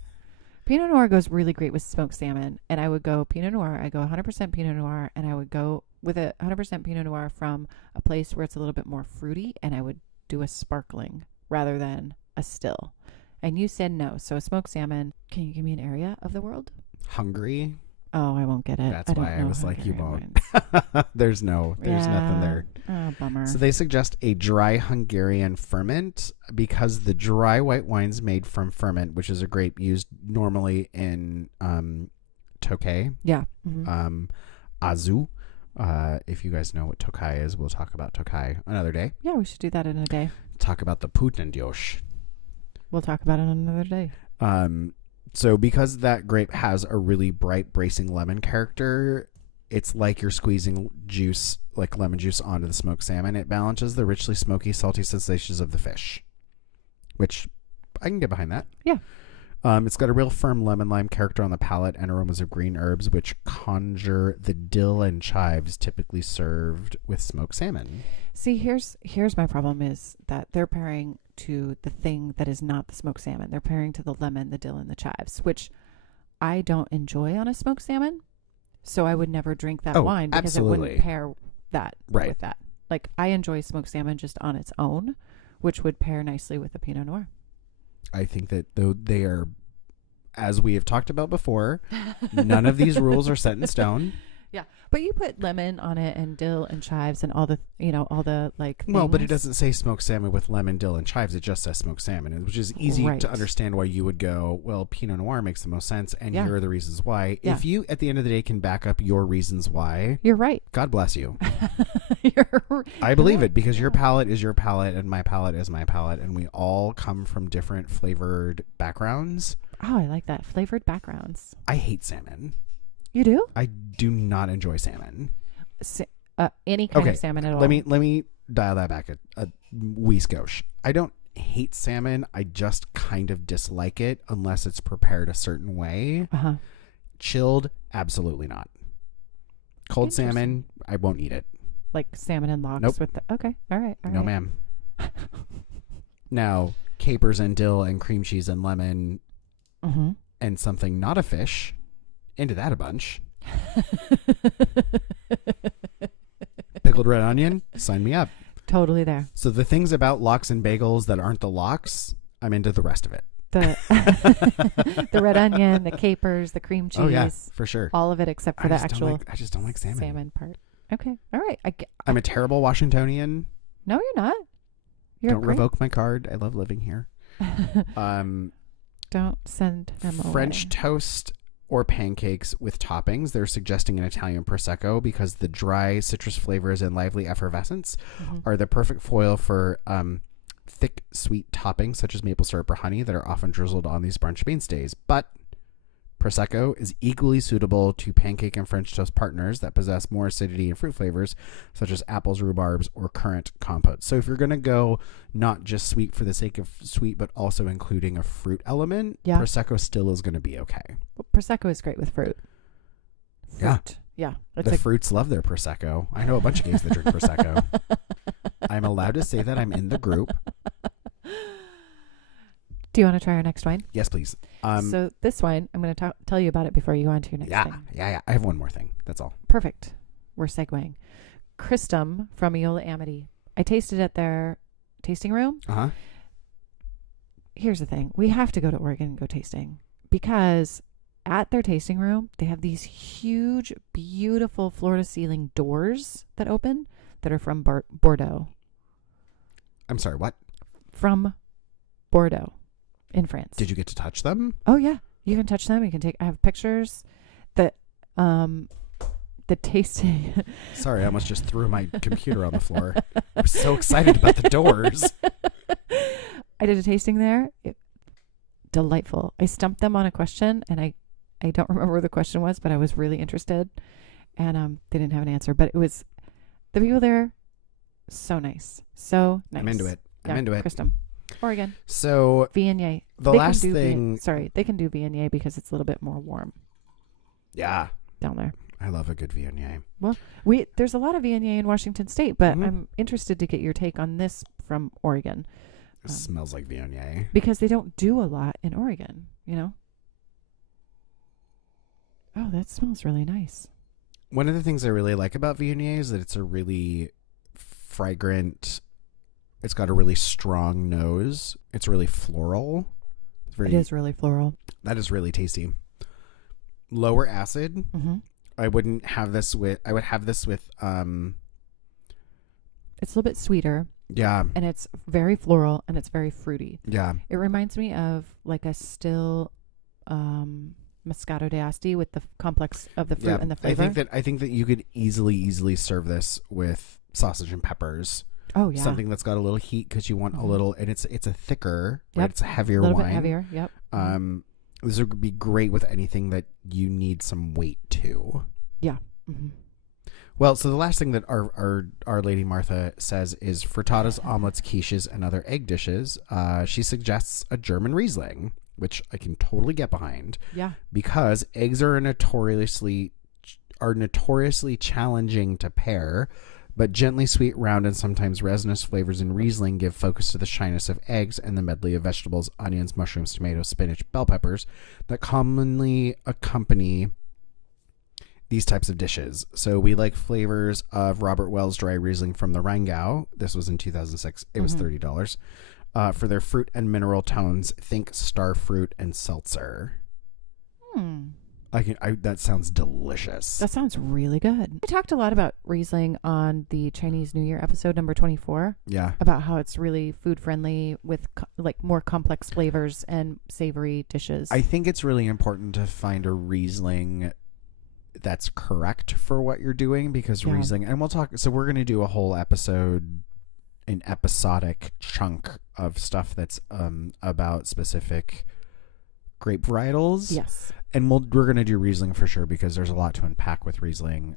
Pinot Noir goes really great with smoked salmon, and I would go Pinot Noir. I go 100% Pinot Noir, and I would go with a 100% Pinot Noir from a place where it's a little bit more fruity, and I would do a sparkling rather than a still. And you said no, so a smoked salmon. Can you give me an area of the world? Hungary. Oh, I won't get it. That's why I was like, you won't. There's nothing there. Oh, bummer. So they suggest a dry Hungarian ferment because the dry white wines made from ferment, which is a grape used normally in Tokay. Yeah. Azu. If you guys know what Tokay is, we'll talk about Tokay another day. Yeah, we should do that in a day. Talk about the Putendiosh. We'll talk about it another day. So because that grape has a really bright, bracing lemon character, it's like you're squeezing juice, like lemon juice, onto the smoked salmon. It balances the richly smoky, salty sensations of the fish, which I can get behind that. Yeah. It's got a real firm lemon-lime character on the palate and aromas of green herbs, which conjure the dill and chives typically served with smoked salmon. See, here's my problem is that they're pairing to the thing that is not the smoked salmon. They're pairing to the lemon, the dill, and the chives, which I don't enjoy on a smoked salmon. So I would never drink that wine because it wouldn't pair that with that. Like, I enjoy smoked salmon just on its own, which would pair nicely with a Pinot Noir. I think that though they are, as we have talked about before, none of these rules are set in stone. Yeah, but you put lemon on it and dill and chives and all the like things. Well, but it doesn't say smoked salmon with lemon, dill, and chives. It just says smoked salmon, which is easy to understand why you would go, well, Pinot Noir makes the most sense, and here are the reasons why. Yeah. If you, at the end of the day, can back up your reasons why, you're right. God bless you. I believe it because your palate is your palate and my palate is my palate, and we all come from different flavored backgrounds. Oh, I like that. Flavored backgrounds. I hate salmon. You do? I do not enjoy salmon. Any kind of salmon at all. Let me dial that back a wee skosh. I don't hate salmon. I just kind of dislike it unless it's prepared a certain way. Chilled, absolutely not. Cold salmon, I won't eat it. like salmon and lox Nope. with the, okay. All right. No, ma'am. Now, capers and dill and cream cheese and lemon Mm-hmm. and something not a fish. Into that a bunch. Pickled red onion. Sign me up. Totally there. So the things about lox and bagels that aren't the lox, I'm into the rest of it. The the red onion, the capers, the cream cheese. Oh, yeah, for sure. All of it except for the actual I just don't like salmon. part. Okay. All right. I'm a terrible Washingtonian. No, you're not. You're Don't revoke my card. I love living here. Don't send them French away. toast or pancakes with toppings. They're suggesting an Italian Prosecco because the dry citrus flavors and lively effervescence are the perfect foil for thick, sweet toppings such as maple syrup or honey that are often drizzled on these brunch mainstays. But Prosecco is equally suitable to pancake and French toast partners that possess more acidity and fruit flavors, such as apples, rhubarbs, or currant compote. So if you're going to go not just sweet for the sake of sweet, but also including a fruit element, Prosecco still is going to be okay. Well, Prosecco is great with fruit. Yeah. Yeah. The fruits love their Prosecco. I know a bunch of gays that drink Prosecco. I'm allowed to say that I'm in the group. Do you want to try our next wine? Yes, please. So this wine, I'm going to tell you about it before you go on to your next thing. Yeah. I have one more thing. That's all. Perfect. We're segueing. Christum from Eola Amity. I tasted at their tasting room. Uh-huh. Here's the thing. We have to go to Oregon and go tasting because at their tasting room, they have these huge, beautiful floor-to-ceiling doors that open that are from Bordeaux. I'm sorry, what? From Bordeaux in France. Did you get to touch them? Oh, yeah. You can touch them. You can I have pictures. The tasting. Sorry, I almost just threw my computer on the floor. I was so excited about the doors. I did a tasting there. Delightful. I stumped them on a question, and I don't remember what the question was, but I was really interested, and they didn't have an answer. But it was the people there, so nice, so nice. I'm into it. I'm into it. Christum, Oregon. So Viognier. The last thing. They can do Viognier because it's a little bit more warm. Yeah. Down there. I love a good Viognier. Well, there's a lot of Viognier in Washington State, but I'm interested to get your take on this from Oregon. It smells like Viognier. Because they don't do a lot in Oregon, you know? Oh, that smells really nice. One of the things I really like about Viognier is that it's a really fragrant, it's got a really strong nose. It's really floral. It is really floral. That is really tasty. Lower acid. Mm-hmm. I would have this with it's a little bit sweeter. Yeah. And it's very floral and it's very fruity. Yeah. It reminds me of like a still Moscato d'Asti with the complex of the fruit and the flavor. I think that you could easily serve this with sausage and peppers. Oh yeah. Something that's got a little heat because you want a little, and it's a thicker, yep. right? It's a heavier wine. A little wine. bit heavier. Yep. This would be great with anything that you need some weight to. Yeah. Mm-hmm. Well, so the last thing that our Lady Martha says is frittatas, omelets, quiches, and other egg dishes. She suggests a German Riesling, which I can totally get behind. Yeah. Because eggs are notoriously challenging to pair, but gently sweet, round, and sometimes resinous flavors in Riesling give focus to the shyness of eggs and the medley of vegetables, onions, mushrooms, tomatoes, spinach, bell peppers that commonly accompany these types of dishes. So we like flavors of Robert Wells dry Riesling from the Rheingau. This was in 2006. It was $30. For their fruit and mineral tones, think star fruit and seltzer. That sounds delicious. That sounds really good. I talked a lot about Riesling on the Chinese New Year episode number 24. Yeah. About how it's really food friendly with like more complex flavors and savory dishes. I think it's really important to find a Riesling that's correct for what you're doing, because Riesling, and we'll talk, so we're going to do a whole episode, an episodic chunk of stuff that's about specific grape varietals. Yes. And we're going to do Riesling for sure, because there's a lot to unpack with Riesling,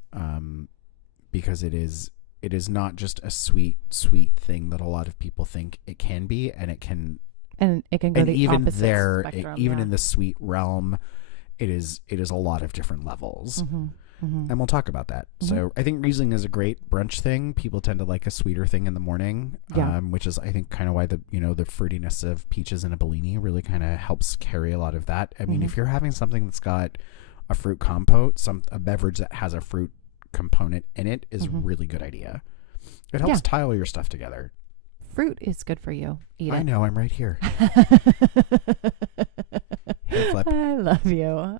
because it is not just a sweet thing that a lot of people think it can be, and it can go the even opposite there, spectrum, even in the sweet realm, it is a lot of different levels. and we'll talk about that. So I think Riesling is a great brunch thing. People tend to like a sweeter thing in the morning, which is, I think, kind of why the fruitiness of peaches in a Bellini really kind of helps carry a lot of that. I mean, if you're having something that's got a fruit compote, a beverage that has a fruit component in it is a really good idea. It helps tie all your stuff together. Fruit is good for you. Eat it. I know, I'm right here. Hey, Flip. I love you.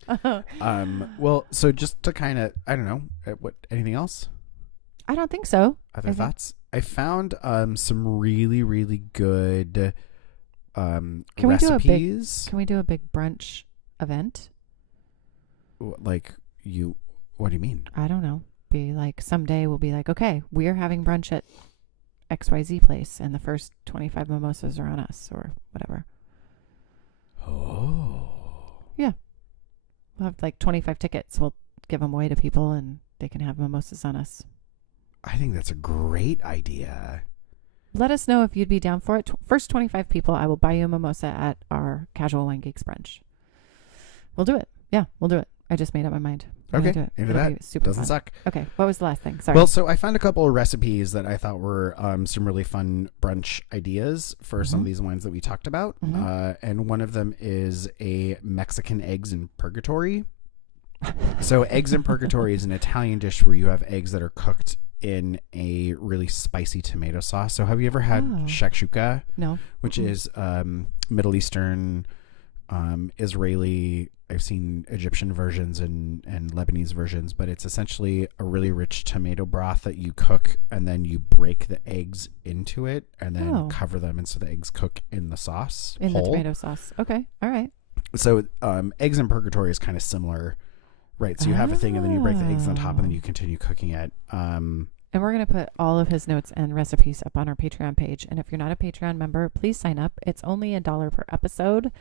Well, so just to kind of, I don't know, anything else? I don't think so. Other thoughts? I found some really, really good recipes. Can we do a big brunch event? Like what do you mean? I don't know. Be like, someday we'll be like, okay, we're having brunch at XYZ place and the first 25 mimosas are on us or whatever. Oh. Yeah. We'll have like 25 tickets. We'll give them away to people and they can have mimosas on us. I think that's a great idea. Let us know if you'd be down for it. First 25 people, I will buy you a mimosa at our Casual Wine Geeks brunch. We'll do it. Yeah, we'll do it. I just made up my mind. Okay, into that. Super doesn't fun. suck. Okay, what was the last thing? Sorry. Well, so I found a couple of recipes that I thought were some really fun brunch ideas for some of these wines that we talked about. And one of them is a Mexican eggs in purgatory. So eggs in purgatory is an Italian dish where you have eggs that are cooked in a really spicy tomato sauce. So have you ever had shakshuka? No. Which is Middle Eastern, Israeli. I've seen Egyptian versions and Lebanese versions, but it's essentially a really rich tomato broth that you cook and then you break the eggs into it and then cover them. And so the eggs cook in the sauce. In the tomato sauce. Okay. All right. So eggs in purgatory is kind of similar, right? So you have a thing and then you break the eggs on top and then you continue cooking it. And we're going to put all of his notes and recipes up on our Patreon page. And if you're not a Patreon member, please sign up. It's only $1 per episode.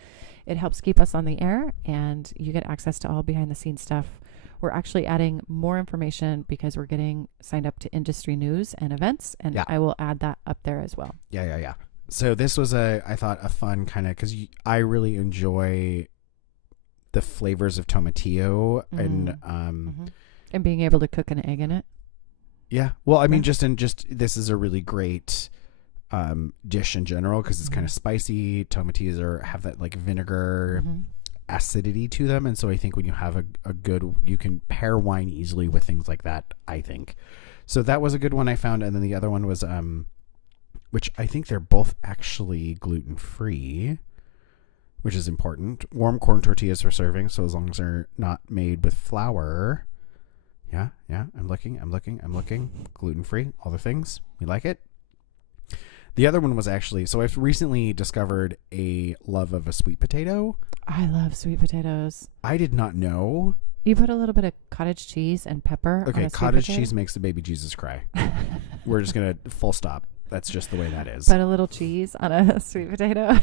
It helps keep us on the air and you get access to all behind the scenes stuff. We're actually adding more information because we're getting signed up to industry news and events. And I will add that up there as well. Yeah. So this was I thought a fun kind of, because I really enjoy the flavors of tomatillo and being able to cook an egg in it. Yeah. Well, I mean, just this is a really great dish in general because it's kind of spicy. Tomatillos have that like vinegar acidity to them. And so I think when you have a good, you can pair wine easily with things like that, I think. So that was a good one I found. And then the other one was, which I think they're both actually gluten-free, which is important. Warm corn tortillas for serving. So as long as they're not made with flour. Yeah. I'm looking. Gluten-free, all the things. We like it. The other one was actually, so I've recently discovered a love of a sweet potato. I love sweet potatoes. I did not know. You put a little bit of cottage cheese and pepper on a sweet cottage potato? Cheese makes the baby Jesus cry. We're just going to full stop. That's just the way that is. Put a little cheese on a sweet potato.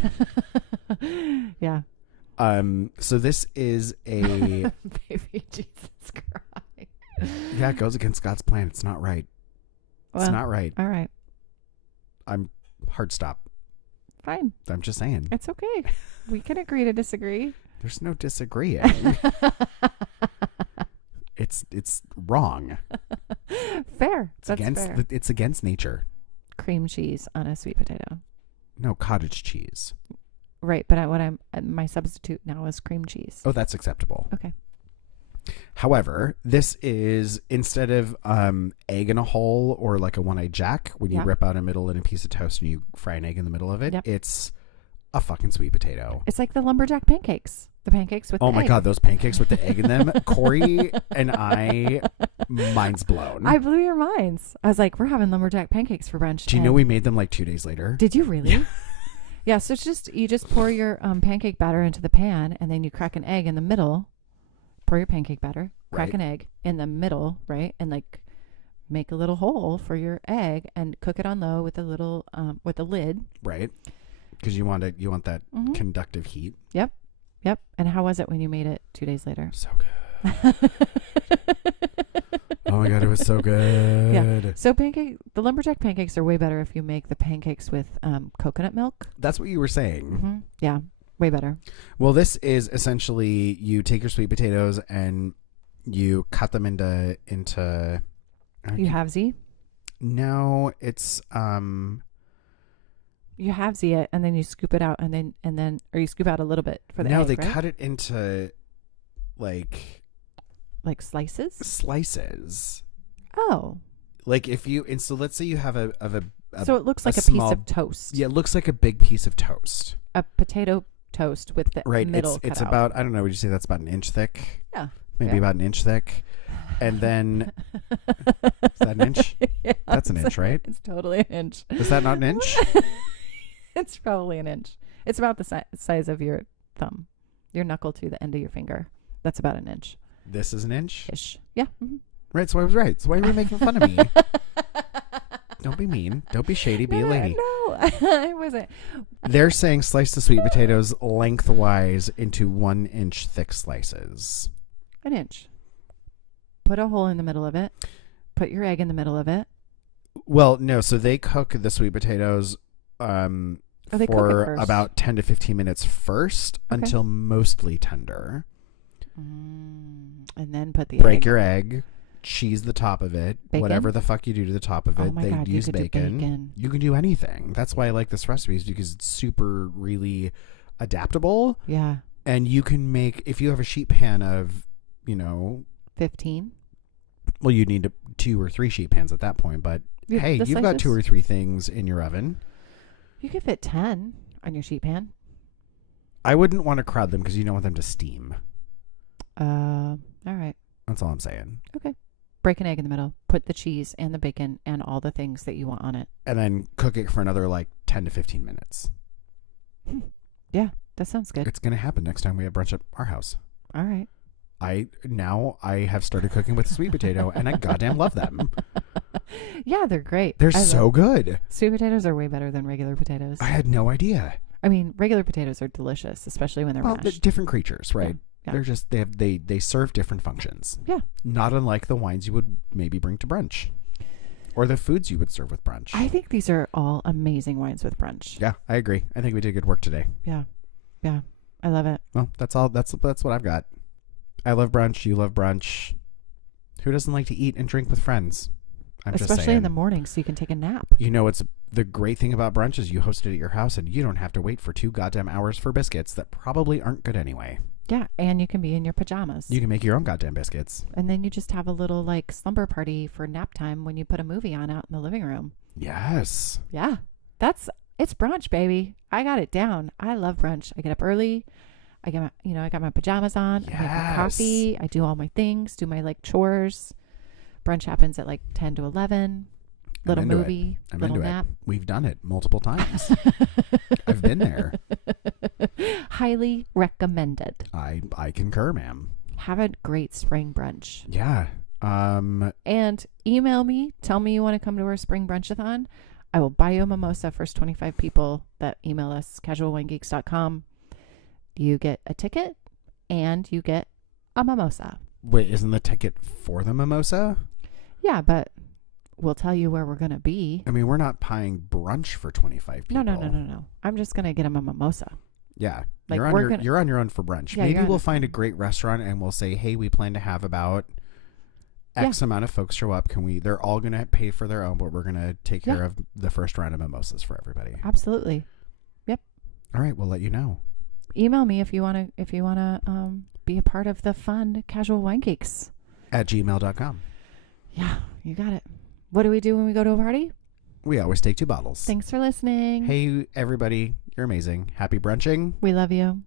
Yeah. So this is a baby Jesus cry. Yeah, it goes against God's plan. It's not right. It's not right. All right. I'm hard stop. Fine. I'm just saying. It's okay. We can agree to disagree. There's no disagreeing. It's wrong. Fair. That's fair. It's against nature. Cream cheese on a sweet potato. No, cottage cheese. Right, but my substitute now is cream cheese. Oh, that's acceptable. Okay. However, this is instead of egg in a hole or like a one-eyed jack, when you rip out a middle and a piece of toast and you fry an egg in the middle of it, it's a fucking sweet potato. It's like the lumberjack pancakes. The pancakes with the egg. Oh my God, those pancakes with the egg in them. Corey and I, mind's blown. I blew your minds. I was like, we're having lumberjack pancakes for brunch. Do you know we made them like 2 days later? Did you really? Yeah, so it's you just pour your pancake batter into the pan and then you crack an egg in the middle. Pour your pancake batter, crack an egg in the middle, right? And like make a little hole for your egg and cook it on low with a little with a lid. Right. Because you want that conductive heat. Yep. And how was it when you made it 2 days later? So good. Oh my God, it was so good. Yeah. So the lumberjack pancakes are way better if you make the pancakes with coconut milk. That's what you were saying. Mm-hmm. Yeah. Way better. Well, this is essentially you take your sweet potatoes and You cut them into. You halvesy? No, it's You halvesy it and then you scoop it out and then or you scoop out a little bit for the no, egg, they right? cut it into like slices. Oh, Like if you and so let's say you have a so it looks like a small, piece of toast. Yeah, it looks like a big piece of toast. A potato toast with the middle It's cut out. about, I don't know, would you say that's about an inch thick? Yeah. Maybe about an inch thick. And then is that an inch? Yeah, That's an inch, right? It's totally an inch. Is that not an inch? It's probably an inch. It's about the size of your thumb, your knuckle to the end of your finger. That's about an inch. This is an inch? Ish. Yeah. Mm-hmm. Right, so I was right. So why were you making fun of me? Don't be mean. Don't be shady. Be a lady. No, I wasn't. They're saying slice the sweet potatoes lengthwise into 1 inch thick slices. An inch. Put a hole in the middle of it. Put your egg in the middle of it. Well, no. So they cook the sweet potatoes for about 10 to 15 minutes first until mostly tender. And then put the Break egg. your egg. Cheese the top of it. Bacon? Whatever the fuck you do to the top of it. Oh my They God, use you could do bacon. You can do anything. That's why I like this recipe, is because it's super really adaptable. Yeah. And you can make, if you have a sheet pan of, 15. Well, you need 2 or 3 sheet pans at that point. But hey, you've got 2 or 3 things in your oven. You could fit 10 on your sheet pan. I wouldn't want to crowd them because you don't want them to steam. All right. That's all I'm saying. Okay. Break an egg in the middle. Put the cheese and the bacon and all the things that you want on it. And then cook it for another 10 to 15 minutes. Yeah, that sounds good. It's going to happen next time we have brunch at our house. All right. I have started cooking with sweet potato and I goddamn love them. Yeah, they're great. They're so good. Sweet potatoes are way better than regular potatoes. I had no idea. I mean, regular potatoes are delicious, especially when they're mashed. They're different creatures, right? Yeah. They're just they serve different functions. Yeah. Not unlike the wines you would maybe bring to brunch. Or the foods you would serve with brunch. I think these are all amazing wines with brunch. Yeah, I agree. I think we did good work today. Yeah. Yeah. I love it. Well, that's all. That's what I've got. I love brunch. You love brunch. Who doesn't like to eat and drink with friends? I'm just Especially saying. in the morning so you can take a nap. It's the great thing about brunch is you host it at your house and you don't have to wait for 2 goddamn hours for biscuits that probably aren't good anyway. Yeah, and you can be in your pajamas. You can make your own goddamn biscuits. And then you just have a little slumber party for nap time when you put a movie on out in the living room. Yes. Yeah. It's brunch, baby. I got it down. I love brunch. I get up early. I got my pajamas on. Yes. I make my coffee. I do all my things, do my chores. Brunch happens at 10 to 11. Little movie, little nap. We've done it multiple times. I've been there. Highly recommended. I concur, ma'am. Have a great spring brunch. Yeah. And email me. Tell me you want to come to our spring Brunch-A-Thon. I will buy you a mimosa. First 25 people that email us, casualwinegeeks.com. You get a ticket and you get a mimosa. Wait, isn't the ticket for the mimosa? Yeah, but we'll tell you where we're going to be. I mean, we're not buying brunch for 25 people. No. I'm just going to get them a mimosa. Yeah. Like, You're on your own for brunch. Yeah, Maybe we'll find a great restaurant and we'll say, hey, we plan to have about X amount of folks show up. They're all going to pay for their own, but we're going to take care of the first round of mimosas for everybody. Absolutely. Yep. All right. We'll let you know. Email me if you want to be a part of the fun Casual Wine Geeks. @gmail.com. Yeah, you got it. What do we do when we go to a party? We always take 2 bottles. Thanks for listening. Hey, everybody. You're amazing. Happy brunching. We love you.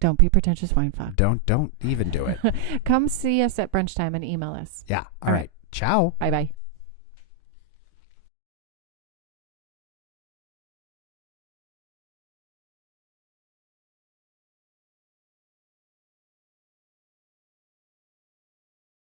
Don't be pretentious wine fuck. Don't even do it. Come see us at brunch time and email us. Yeah. All right. Ciao. Bye-bye.